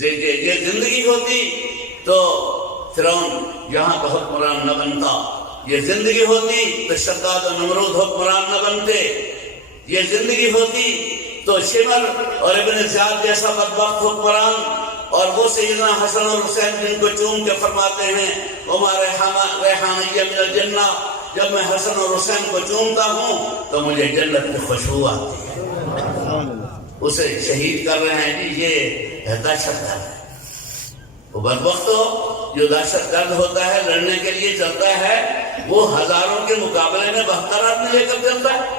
یہ زندگی ہوتی تو فرعون یہاں کا حکمران نہ بنتا، یہ زندگی ہوتی تو شداد و نمرود حکمران نہ بنتے، یہ زندگی ہوتی تو شمر اور ابن زیاد جیسا بدبخت حکمران، اور وہ سیدنا حسن اور حسین جن کو چوم کے فرماتے ہیں وما ریحانیہ من الجنہ، جب میں حسن اور حسین کو چومتا ہوں تو مجھے جنت کی خوشبو آتی ہے۔ اسے شہید کر رہے ہیں جی، یہ دہشت گرد ہے۔ وہ بدبخت ہو جو دہشت گرد ہوتا ہے، لڑنے کے لیے چلتا ہے، وہ ہزاروں کے مقابلے میں 72 آدمی لے کر چلتا ہے۔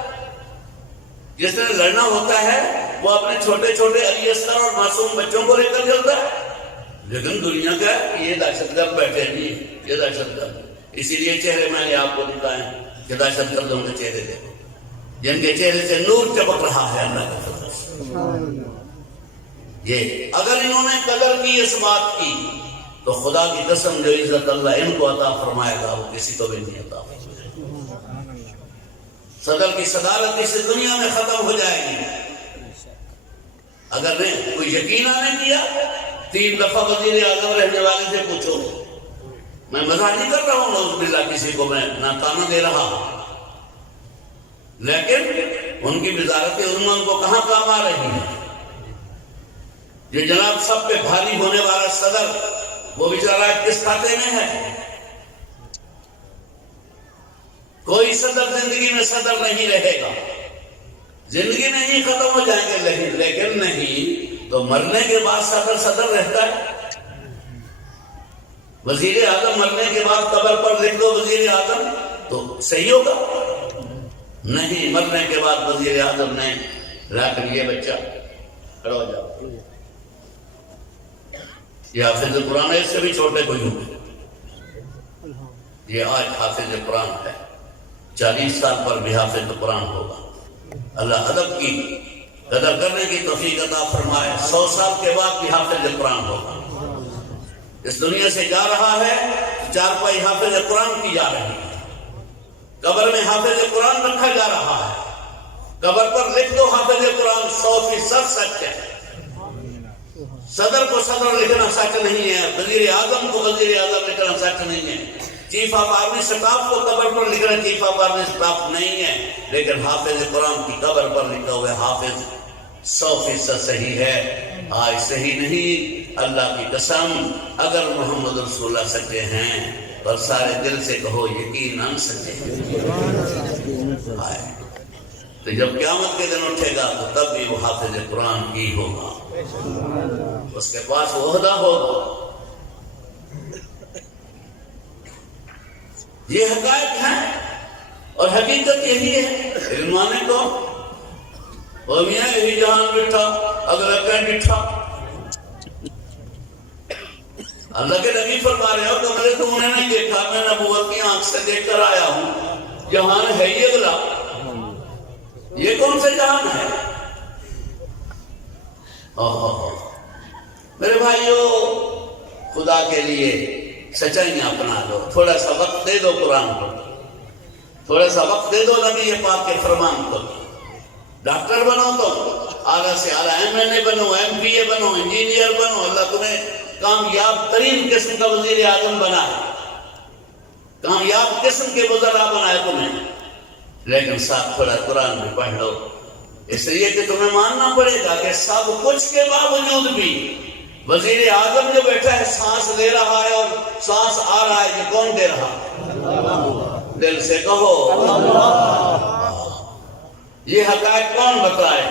جس نے لڑنا ہوتا ہے وہ اپنے چھوٹے چھوٹے علی اصغر اور معصوم بچوں کو لے کر چلتا ہے، لیکن دنیا کا یہ دہشت گرد بیٹھے نہیں، یہ دہشت گرد۔ اسی لیے چہرے میں نے آپ کو دکھائے کہ دہشت گردوں کے چہرے دیکھو، جن کے چہرے سے نور چمک رہا ہے اللہ کے فضل سے۔ یہ اگر انہوں نے قدر کی اس بات کی تو خدا کی قسم جو عزت اللہ ان کو عطا فرمائے گا وہ کسی کو بھی نہیں عطا فرمائے گا۔ صدر کی صدارت اس دنیا میں ختم ہو جائے گی۔ اگر نہیں کوئی یقین نہیں کیا، 3 دفعہ وزیر اعظم رہنے والے سے پوچھو، میں مزاح نہیں کر رہا ہوں، نعوذ باللہ کسی کو میں ناکامہ دے رہا ہوں، لیکن ان کی وزارت عظمیٰ ان کو کہاں کام آ رہی ہے؟ یہ جناب سب پہ بھاری ہونے والا صدر، وہ بیچارہ کس کھاتے میں ہے؟ کوئی صدر زندگی میں صدر نہیں رہے گا، زندگی میں ہی ختم ہو جائیں گے، لیکن نہیں تو مرنے کے بعد صدر رہتا ہے۔ وزیر اعظم مرنے کے بعد قبر پر لکھ دو وزیر اعظم تو صحیح ہوگا؟ نہیں، مرنے کے بعد وزیر اعظم نے لا کر یہ بچہ کھڑا ہو جاؤ، یہ حافظ قرآن ہے، اس سے بھی چھوٹے کوئی ہوں، یہ آج حافظ قرآن ہے، 40 سال پر بھی حافظ قرآن ہوگا۔ اللہ ادب کی قدر کرنے کی توفیق عطا فرمائے، 100 سال کے بعد بھی حافظ قرآن ہوگا۔ اس دنیا سے جا رہا ہے، چارپائی حافظ قرآن کی جا رہی ہے، قبر میں حافظ قرآن رکھا جا رہا ہے، قبر پر لکھ دو حافظ قرآن 100% سچ ہے۔ صدر کو صدر لکھنا سچ نہیں ہے، وزیر اعظم کو وزیر اعظم لکھنا سچ نہیں ہے، چیف آف آرمی سٹاف کو قبر پر لکھنا چیف آف آرمی سٹاف نہیں ہے، لیکن حافظ قرآن کی قبر پر لکھا ہوا حافظ 100% صحیح ہے۔ آج صحیح نہیں، اللہ کی قسم، اگر محمد رسول اللہ سچے ہیں اور سارے دل سے کہو یقیناً سچے ہیں، تو جب قیامت کے دن اٹھے گا تو تب بھی وہ حافظ قرآن کی ہوگا، اس کے پاس وہ عہدہ ہوگا۔ یہ حقائق ہیں اور حقیقت یہی ہے۔ علمانے کو وہ میاں یہی جہان بٹھا اگلا کہیں بٹھا، اللہ کے نبی فرما رہے ہو کہ میں نے تو انہیں نہیں دیکھا، میں نبوت کی آنکھ سے دیکھ کر آیا ہوں، جہان ہے یہ اگلا، یہ کون سے جہان ہے؟ میرے بھائیو، خدا کے لیے سچائیاں اپنا دو، تھوڑا سا وقت دے دو قرآن کو، تھوڑا سا وقت دے دو نبی پاک کے فرمان کو۔ ڈاکٹر بنو تو اعلیٰ سے اعلیٰ MNA بنو، MPA بنو، انجینئر بنو، اللہ تمہیں کامیاب ترین قسم کا وزیر اعظم بنائے، کامیاب قسم کے وزراء بنائے تمہیں، لیکن ساتھ تھوڑا قرآن بھی پڑھ لو، اس لیے کہ تمہیں ماننا پڑے گا کہ سب کچھ کے باوجود بھی وزیر اعظم جو بیٹھا ہے سانس لے رہا ہے اور سانس آ رہا ہے، یہ کون دے رہا ہے؟ دل سے کہو یہ حقائق کون بتائے؟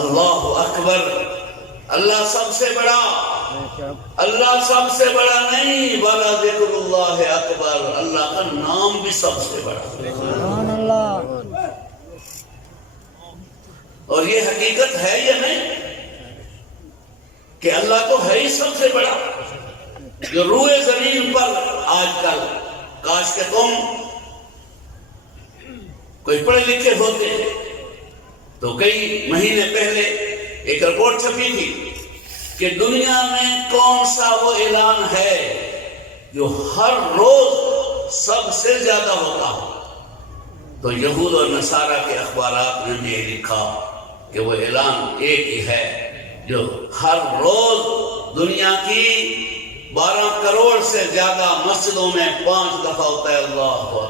اللہ اکبر، اللہ سب سے بڑا، اللہ سب سے بڑا نہیں، وَلَا ذِكْرُ اللَّهِ اکبر، اللہ کا نام بھی سب سے بڑا۔ اور یہ حقیقت ہے یا نہیں کہ اللہ تو ہے ہی سب سے بڑا، جو روئے زمین پر آج کل، کاش کہ تم کوئی پڑھے لکھے ہوتے تو کئی مہینے پہلے ایک رپورٹ چھپی تھی کہ دنیا میں کون سا وہ اعلان ہے جو ہر روز سب سے زیادہ ہوتا ہو، تو یہود اور نصارہ کے اخبارات نے بھی لکھا کہ وہ اعلان ایک ہی ہے جو ہر روز دنیا کی 12 کروڑ سے زیادہ مسجدوں میں 5 دفعہ ہوتا ہے، اللہ اکبر۔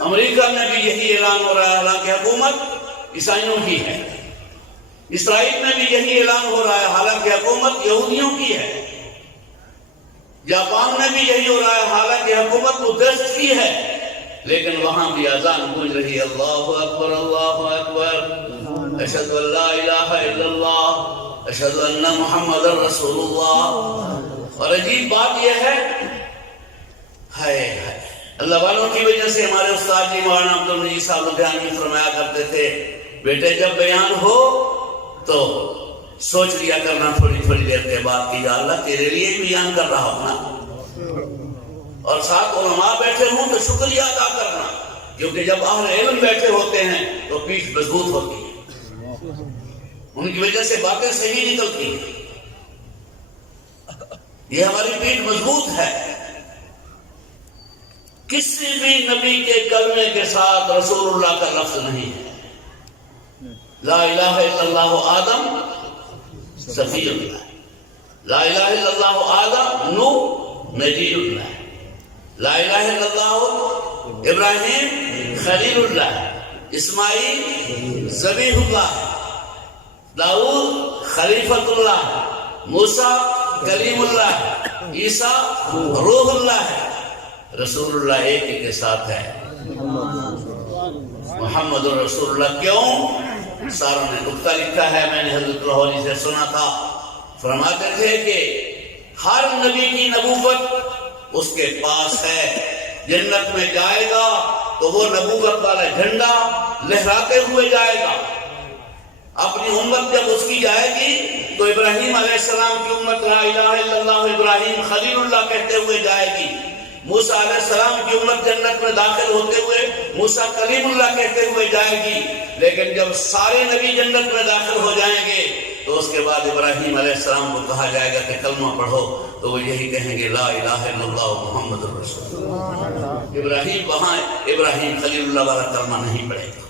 امریکہ میں بھی یہی اعلان ہو رہا ہے، حالانکہ حکومت عیسائیوں کی ہے، اسرائیل میں بھی یہی اعلان ہو رہا ہے، حالانکہ حکومت یہودیوں کی ہے، جاپان میں بھی یہی ہو رہا ہے، حالانکہ حکومت بدھسٹ کی ہے، لیکن وہاں بھی اذان گونج رہی ہے، اللہ اکبر اللہ اکبر، اشہد ان لا الہ الا اللہ، اشہد ان محمد رسول اللہ۔ اور عجیب بات یہ ہے، اللہ والوں کی وجہ سے ہمارے استاد جی مولانا عبدالمجید صاحب لدھیانوی فرمایا کرتے تھے، بیٹے جب بیان ہو تو سوچ لیا کرنا تھوڑی تھوڑی دیر کے بعد کہ یا اللہ تیرے لیے ہی بیان کر رہا ہوں نا، اور ساتھ علماء بیٹھے ہوں تو شکریہ ادا کرنا، کیونکہ جب اہل علم بیٹھے ہوتے ہیں تو پیٹھ مضبوط ہوتی ہے، ان کی وجہ سے باتیں صحیح نکلتی ہیں، یہ ہماری پیٹھ مضبوط ہے۔ کسی بھی نبی کے کلمے کے ساتھ رسول اللہ کا لفظ نہیں ہے۔ لا الہ الا اللہ آدم صفی اللہ، لا الہ الا اللہ آدم نوح نجی اللہ، لا الہ الا اللہ ابراہیم خلیل اللہ، اسماعیل ذبیح اللہ، داؤد خلیفۃ اللہ، موسیٰ کلیم اللہ، عیسیٰ روح اللہ ہے، رسول اللہ ایک ہی کے ساتھ ہے، محمد رسول اللہ۔ کیوں؟ ساروں نے نکتہ لکھا ہے، میں نے حضرت لاہوری سے سنا تھا، فرماتے تھے کہ ہر نبی کی نبوت اس کے پاس ہے، جنت میں جائے گا تو وہ نبوت والا جھنڈا لہراتے ہوئے جائے گا۔ اپنی امت جب اس کی جائے گی تو ابراہیم علیہ السلام کی امت لا الہ الا اللہ ابراہیم خلیل اللہ کہتے ہوئے جائے گی۔ موسیٰ علیہ السلام کی امت جنت میں داخل ہوتے ہوئے موسیٰ کلیم اللہ کہتے ہوئے جائے گی۔ لیکن جب سارے نبی جنت میں داخل ہو جائیں گے تو اس کے بعد ابراہیم علیہ السلام کو کہا جائے گا کہ کلمہ پڑھو، تو وہ یہی کہیں گے لا الہ الا اللہ محمد رسول اللہ۔ ابراہیم وہاں ابراہیم خلیل اللہ والا کلمہ نہیں پڑھے گا،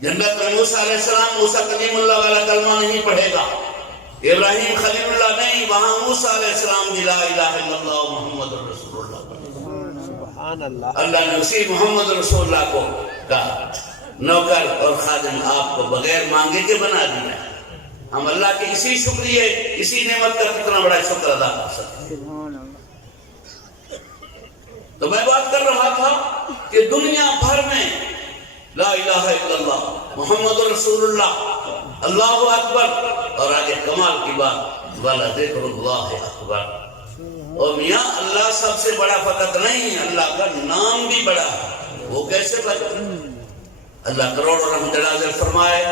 جنت میں موسیٰ علیہ السلام موسیٰ کلیم اللہ والا کلمہ نہیں پڑھے گا، ابراہیم خلیل اللہ نہیں، وہاں موسیٰ علیہ السلام بھی لا الہ الا اللہ محمد رسول اللہ پڑھے گا۔ اللہ نے اسی محمد رسول اللہ کو کہا نوکر اور خادم آپ کو بغیر مانگے کے بنا دیا ہے۔ ہم اللہ کے اسی شکریہ اسی نعمت کا کتنا بڑا شکر ادا کر سکتے ہیں۔ تو میں بات کر رہا تھا کہ دنیا بھر میں لا الہ الا اللہ محمد رسول اللہ اللہ اکبر، اور آگے کمال کی بات والا ذکر اللہ اکبر۔ اور میاں اللہ سب سے بڑا فقط نہیں، اللہ کا نام بھی بڑا ہے۔ وہ کیسے بڑا؟ اللہ کروڑوں رحمت نازل فرمائے۔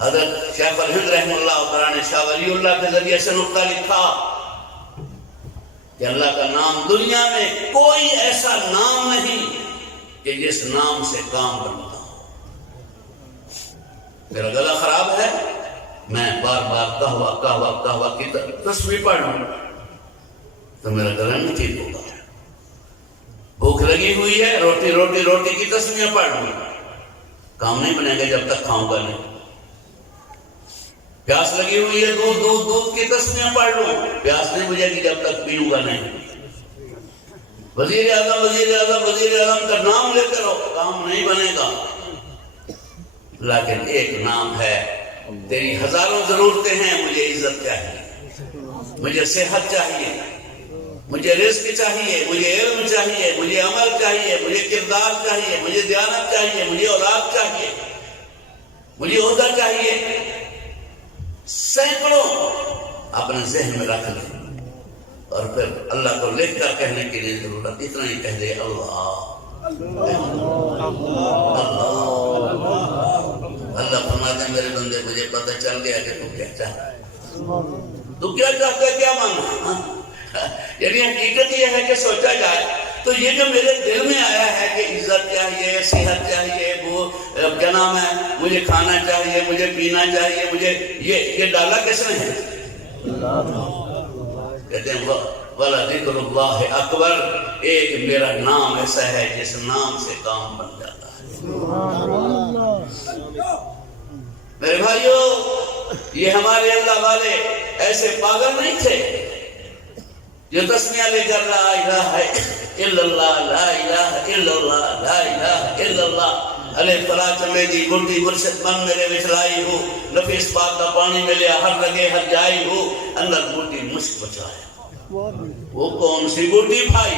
حضرت شیخ الہند رحمہ اللہ تعالیٰ نے شاہ ولی اللہ کے ذریعے سے نقطہ لکھا کہ اللہ کا نام دنیا میں کوئی ایسا نام نہیں کہ جس نام سے کام بنتا ہو۔ میرا گلا خراب ہے، میں بار بار کہوا کی تسبیح پڑھ لوں تو میرا گلا نہیں ٹھیک ہوگا۔ بھوک لگی ہوئی ہے، روٹی کی تسبیح پڑھ لوں، کام نہیں بنے گا جب تک کھاؤں گا نہیں۔ پیاس لگی ہوئی ہے، دودھ کی تسبیح پڑھ لوں، پیاس نہیں بجھے گی جب تک پیوں گا نہیں۔ وزیر اعظم کا نام لیتے رہو، کام نہیں بنے گا۔ لیکن ایک نام ہے، تیری ہزاروں ضرورتیں ہیں، مجھے عزت چاہیے، مجھے صحت چاہیے، مجھے رزق چاہیے، مجھے علم چاہیے، مجھے عمل چاہیے، مجھے کردار چاہیے، مجھے دیانت چاہیے، مجھے اولاد چاہیے، مجھے عہدہ چاہیے۔ سینکڑوں اپنے ذہن میں رکھ لیں اور پھر اللہ کو لکھ کر کہنے کی لیے ضرورت اتنا ہی کہہ دے اللہ اللہ فرماتے ہیں میرے بندے مجھے پتہ چل گیا کہ تو کیا چاہتا ہے، تو کیا چاہتا ہے، کیا مانگنا۔ یعنی حقیقت یہ ہے کہ سوچا جائے تو یہ جو میرے دل میں آیا ہے کہ عزت چاہیے، صحت چاہیے، وہ کیا نام ہے، مجھے کھانا چاہیے، مجھے پینا چاہیے، مجھے یہ ڈالا کس نے ہے؟ کہتے ہیں والا ذکر اللہ اکبر، ایک میرا نام ایسا ہے جس نام سے کام بن جاتا ہے۔ میرے بھائیو، یہ ہمارے اللہ والے ایسے پاگل نہیں تھے جو تسمیہ لے کر لا الہ الا اللہ لا الہ الا اللہ لا الہ الا اللہ علیہ فلا چمیدی گنڈی مرشد من میرے وچلائی ہو، نفیس پاک کا پانی ملیا ہر لگے ہر جائی ہو، اندر گنڈی مشک بچایا۔ وہ کون سی گنڈی بھائی؟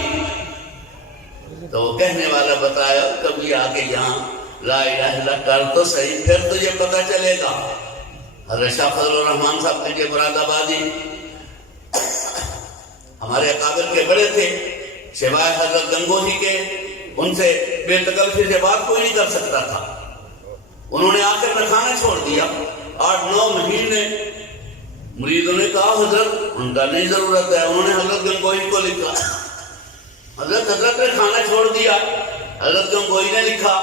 تو وہ کہنے والا بتایا کبھی آگے یہاں لا الہ الا کر تو صحیح، پھر تجھے پتہ چلے گا۔ حضرت شاہ فضل الرحمان صاحب کے مراد آبادی ہمارے اکابر کے بڑے تھے، سوائے حضرت گنگوہی کے ان سے بے تکلفی سے بات کوئی نہیں کر سکتا تھا۔ انہوں نے آخر میں کھانا چھوڑ دیا، 8-9 مہینے مریدوں نے کہا حضرت ان کا نہیں ضرورت ہے، انہوں نے حضرت گنگوہی کو لکھا، حضرت نے کھانا چھوڑ دیا۔ حضرت گنگوہی نے لکھا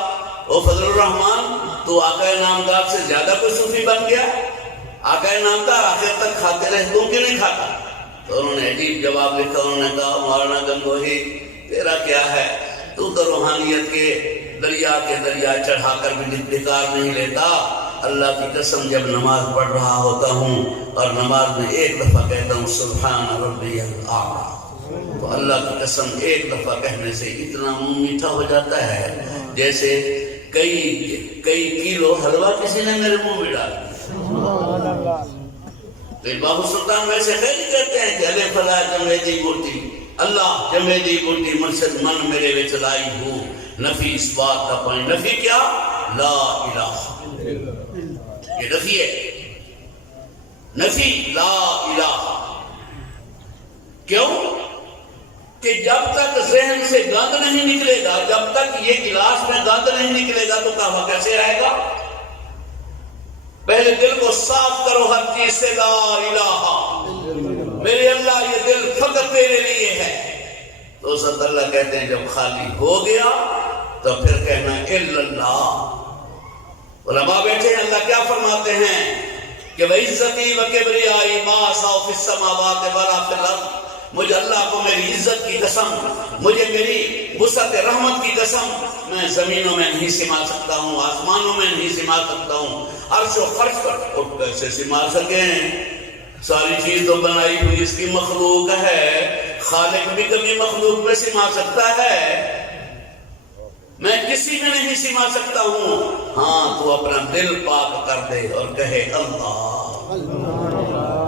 او فضل الرحمان تو آقا نامدار سے زیادہ کوئی صوفی بن گیا، آقا نامدار آخر تک کھاتے رہے، تم کیوں نہیں کھاتا؟ تو انہوں نے عجیب جواب لکھا، انہوں نے کہا مولانا گنگوہی تیرا کیا ہے، تو روحانیت کے دریا چڑھا کر بھی بیکار نہیں لیتا۔ اللہ کی قسم جب نماز پڑھ رہا ہوتا ہوں اور نماز میں ایک دفعہ کہتا ہوں سبحان ربی الاعلی، تو اللہ کی قسم ایک دفعہ کہنے سے اتنا منہ میٹھا ہو جاتا ہے جیسے کئی کلو حلوہ کسی نے میرے منہ میں ڈال دیا۔ تو باہو سلطان ویسے خیلی کہتے ہیں کہ علیہ فلا جمیدی گوٹی اللہ جمع دی بوٹی مرشد من میرے وچ لائی ہو نفی اس بات کا پوائنٹ نفی کیا لا الہ یہ نفی ہے نفی لا الہ کیوں کہ جب تک ذہن سے گند نہیں نکلے گا جب تک یہ گلاس میں گند نہیں نکلے گا تو کعبہ کیسے آئے گا پہلے دل کو صاف کرو ہر چیز سے لا الہ میرے اللہ یہ دل فقط تیرے لیے ہے تو حضرت اللہ کہتے ہیں جب خالی ہو گیا تو پھر کہنا الا اللہ علماء بیٹھے ہیں اللہ کیا فرماتے ہیں کہ وَعِزَّتِي وَكِبْرِيَائِي مَا أَسْعَوْا فِي السَّمَاوَاتِ وَلَا فِي الْأَرْضِ مجھے اللہ کو میری عزت کی قسم مجھے میری وسعت رحمت کی قسم میں زمینوں میں نہیں سما سکتا ہوں آسمانوں میں نہیں سما سکتا ہوں عرش و فرش پر اور کیسے سما سکیں ساری چیز تو بنائی ہوئی اس کی مخلوق ہے خالق بھی کبھی مخلوق پہ سما سکتا ہے میں کسی میں نہیں سما سکتا ہوں ہاں تو اپنا دل پاک کر دے اور کہے اللہ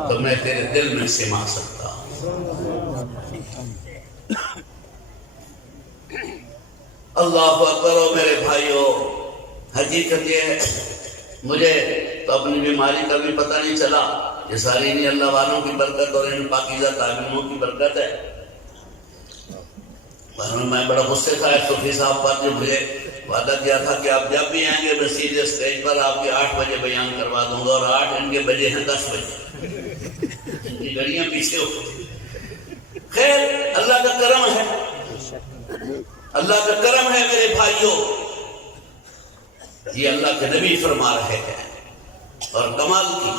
تو میں تیرے دل میں سما سکتا اللہ اکبر ہو میرے بھائیو حقیقت یہ ہے مجھے تو اپنی بیماری کا بھی پتہ نہیں چلا یہ ساری نہیں اللہ والوں کی برکت اور ان پاکیزہ تعلیموں کی برکت ہے میں بڑا غصے تھا صوفی صاحب پر جو مجھے وعدہ کیا تھا کہ آپ جب بھی آئیں گے میں سیدھے اسٹیج پر آپ کے 8 بجے بیان کروا دوں گا اور 8 ان کے بجے ہیں 10 بجے ان کی گھڑیاں پیچھے ہو خیر اللہ کا کرم ہے اللہ کا کرم ہے میرے بھائیوں یہ اللہ کے نبی فرما رہے ہیں اور کمال کی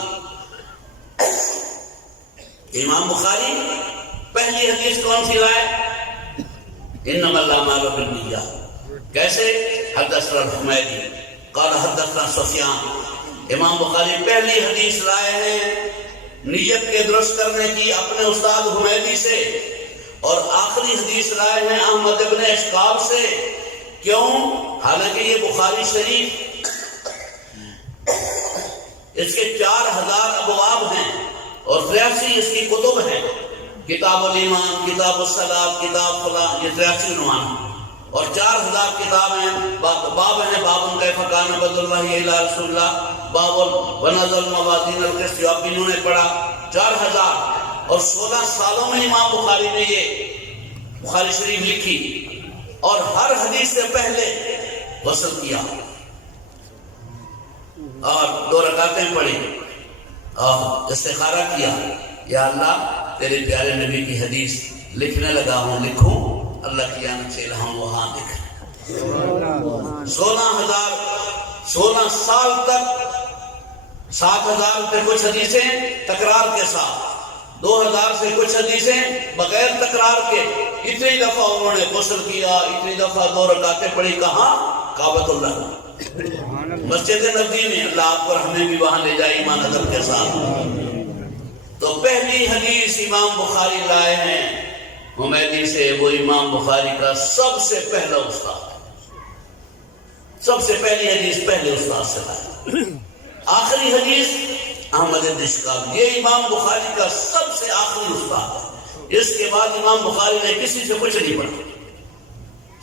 امام بخاری پہلی حدیث کون سی لائے انما الاعمال بالنیات کیسے حدثنا الحمیدی قال حدثنا سفیان امام بخاری پہلی حدیث لائے ہیں نیت کے درست کرنے کی اپنے استاد حمیدی سے اور آخری حدیث لائے ہیں احمد ابن اشقاب سے کیوں حالانکہ یہ بخاری شریف اس کے 4000 ابواب ہیں اور 83 اس کی کتب ہیں کتاب الایمان کتاب الصلاۃ کتاب فلاں یہ 83 عنوان اور 4000 کتابیں باب ہیں باب کیف کان عبد اللہ الی رسول اللہ باب ونزل الموازین القسط آپ انہوں نے پڑھا 4000 اور 16 سالوں میں امام بخاری نے یہ بخاری شریف لکھی اور ہر حدیث سے پہلے غسل کیا اور 2 رکعتیں پڑھی اور استخارہ کیا یا اللہ تیرے پیارے نبی کی حدیث لکھنے لگا ہوں لکھوں اللہ کی آنکھ سے الہام وہاں لکھ 16 سال تک 7000 پہ کچھ حدیثیں تکرار کے ساتھ 2000 سے کچھ حدیثیں بغیر تکرار کے اتنی دفعہ انہوں نے غسل کیا اتنی دفعہ 2 رکعتیں پڑھی کہاں کعبۃ اللہ مسجد نبوی میں اللہ آپ کو ہمیں بھی وہاں لے جائے ایمان ادب کے ساتھ تو پہلی حدیث امام بخاری لائے ہیں حمیدی سے وہ امام بخاری کا سب سے پہلا استاد سب سے پہلی حدیث پہلے استاد سے لائے آخری حدیث احمد بن اشقاب یہ امام بخاری کا سب سے آخری استاد ہے اس کے بعد امام بخاری نے کسی سے کچھ نہیں پڑھا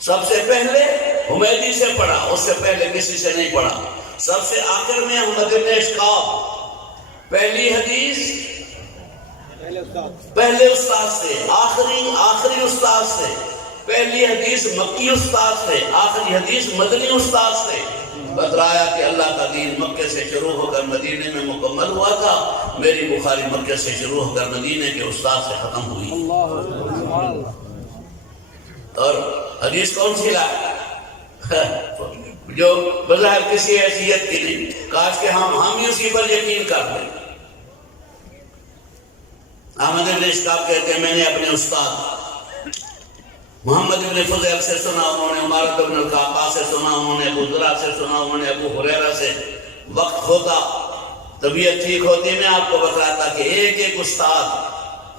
سب سے پہلے حمیدی سے پڑھا اس سے پہلے کسی سے نہیں پڑھا سب سے آخر میں احمد بن اشقاب پہلی حدیث پہلے استاد سے آخری استاد سے پہلی حدیث مکی استاد سے آخری حدیث مدنی استاد سے بترایا کہ اللہ کا دین مکے سے شروع ہو کر مدینے میں مکمل ہوا تھا میری بخاری مکے سے شروع ہو کر مدینے کے استاد سے ختم ہوئی اور حدیث کون سی لائے جو بظاہر کسی حیثیت کی نہیں کاش کہ ہم ہی اسی پر یقین کر لیں احمد بن اشقاب کہتے ہیں میں نے اپنے استاد محمد بن فضیل سے سنا انہوں نے عمارت بن القعقاع سے سنا انہوں نے ابو ذرا سے سنا انہوں نے ابو ہریرہ سے وقت ہوتا طبیعت ٹھیک ہوتی میں آپ کو بتلاتا کہ ایک ایک استاد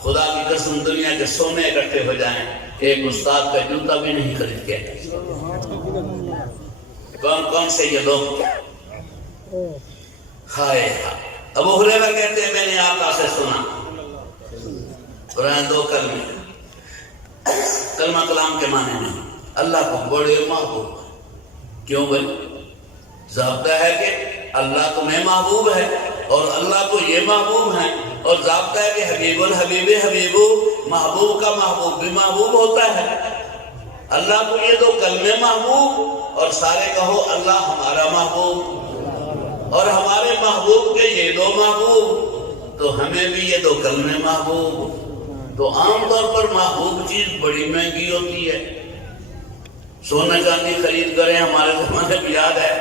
خدا کی قسم دنیا کے سونے اکٹھے ہو جائیں ایک استاد کا جوتا بھی نہیں خرید کے کون کون سے یہ لوگ ہائے ابو ہریرہ کہتے ہیں میں نے آقا سے سنا قرآن 2 کلمے کلمہ کلام کے معنی نہیں، اللہ کو بڑے محبوب. کیوں بھائی؟ ضابطہ ہے کہ اللہ تمہیں محبوب ہے اور اللہ کو یہ محبوب ہے، اور ضابطہ ہے کہ حبیب الحبیب حبیبو، محبوب کا محبوب بھی محبوب ہوتا ہے. اللہ کو یہ دو کلمے محبوب، اور سارے کہو اللہ ہمارا محبوب، اور ہمارے محبوب کے یہ دو محبوب، تو ہمیں بھی یہ دو کلمے محبوب. تو عام طور پر محبوب چیز بڑی مہنگی ہوتی ہے. سونا چاندی خرید کریں، ہمارے زمانے میں یاد ہے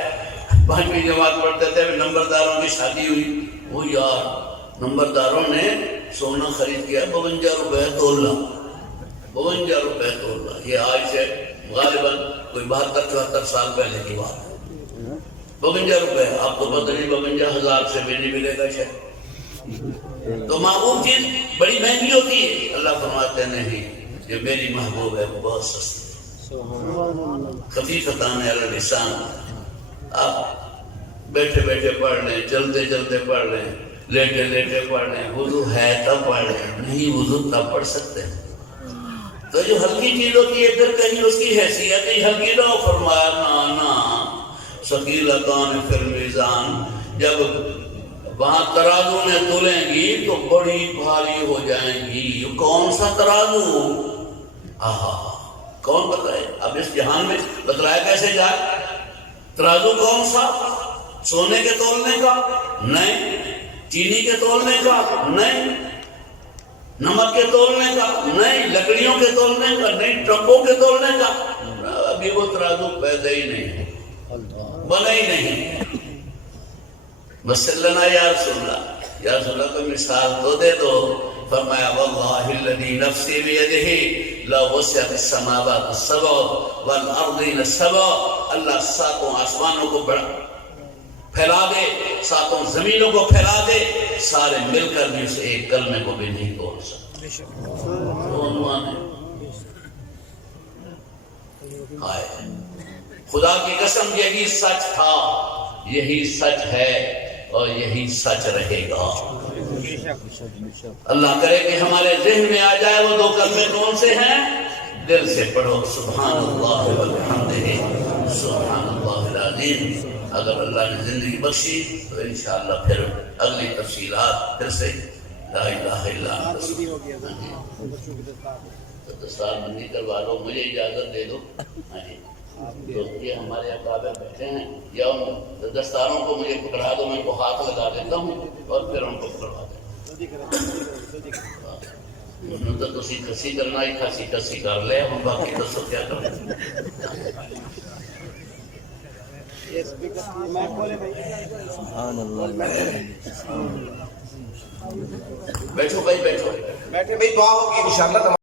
5ویں جماعت پڑھتے تھے، نمبرداروں کی شادی ہوئی، وہ یار نمبرداروں نے سونا خرید کیا 52 روپے تولنا، 52 روپے تولنا. یہ آج سے غالباً کوئی 72-74 سال پہلے کی بات ہے. 52 روپے، آپ کو پتہ نہیں 52,000 سے بھی نہیں ملے گا شاید. تو محبوب چیز بڑی مہنگی ہوتی ہے. اللہ فرماتے نہیں، یہ میری محبوب ہے، وہ بہت سستی، خفیفتان علی اللسان. آپ بیٹھے بیٹھے پڑھ لیں، چلتے چلتے پڑھ لیں، لیٹے لیٹے پڑھ لیں. وضو ہے تب پڑھ لیں، نہیں وضو تب پڑھ سکتے ہیں. تو جو ہلکی چیز ہوتی ہے پھر کہیں اس کی حیثیت ہی ہلکی نہ ہو. فرمایا نا ثقیلتان فی المیزان، جب وہاں ترازو میں تلیں گی تو بڑی بھاری ہو جائیں گی. کون سا ترازو؟ کون بتائے؟ اب اس جہان میں بتلایا کیسے جائے؟ ترازو کون سا؟ سونے کے تولنے کا نہیں، چینی کے تولنے کا نہیں، نمک کے تولنے کا نہیں، لکڑیوں کے تولنے کا نہیں، ٹرکوں کے تولنے کا. ابھی وہ ترازو پیدا ہی نہیں، بنا ہی نہیں. مسلنا یا رسول اللہ، یا رسول اللہ کوئی مثال تو دے دو. فرمایا واللہ الذی نفسی بیدہ لو وسعت السماوات السبع والارضین السبع، اللہ ساتوں آسمانوں کو پھیلا دے، ساتوں زمینوں کو پھیلا دے، سارے مل کر بھی اس ایک کلمے کو بھی نہیں توڑ سکتے. خدا کی قسم یہی سچ تھا، یہی سچ ہے اور یہی سچ رہے گا. اللہ کرے کہ ہمارے ذہن میں آ جائے وہ دو کلمے کون سے ہیں. دل سے پڑھو سبحان اللہ والحمدہ سبحان اللہ العظیم. اگر اللہ نے زندگی بخشی تو انشاءاللہ پھر اگلی تفصیلات پھر سے لا الہ الا انت. دستار بندی کروا لو، مجھے اجازت دے دو. تو یہ ہمارے اکابر بیٹھے ہیں، یا ان دستاروں کو مجھے پکڑا دو، میں ان کو ہاتھ لگا دیتا ہوں اور پھر ان کو پکڑوا دیتا ہوں. تو تسی کسی کرنا ہی کھاسی کسی کر لے، ہم باقی دسو کیا کریں. بیٹھو بھائی، بیٹھو، بیٹھے بھائی، دعا ہوگی انشاءاللہ.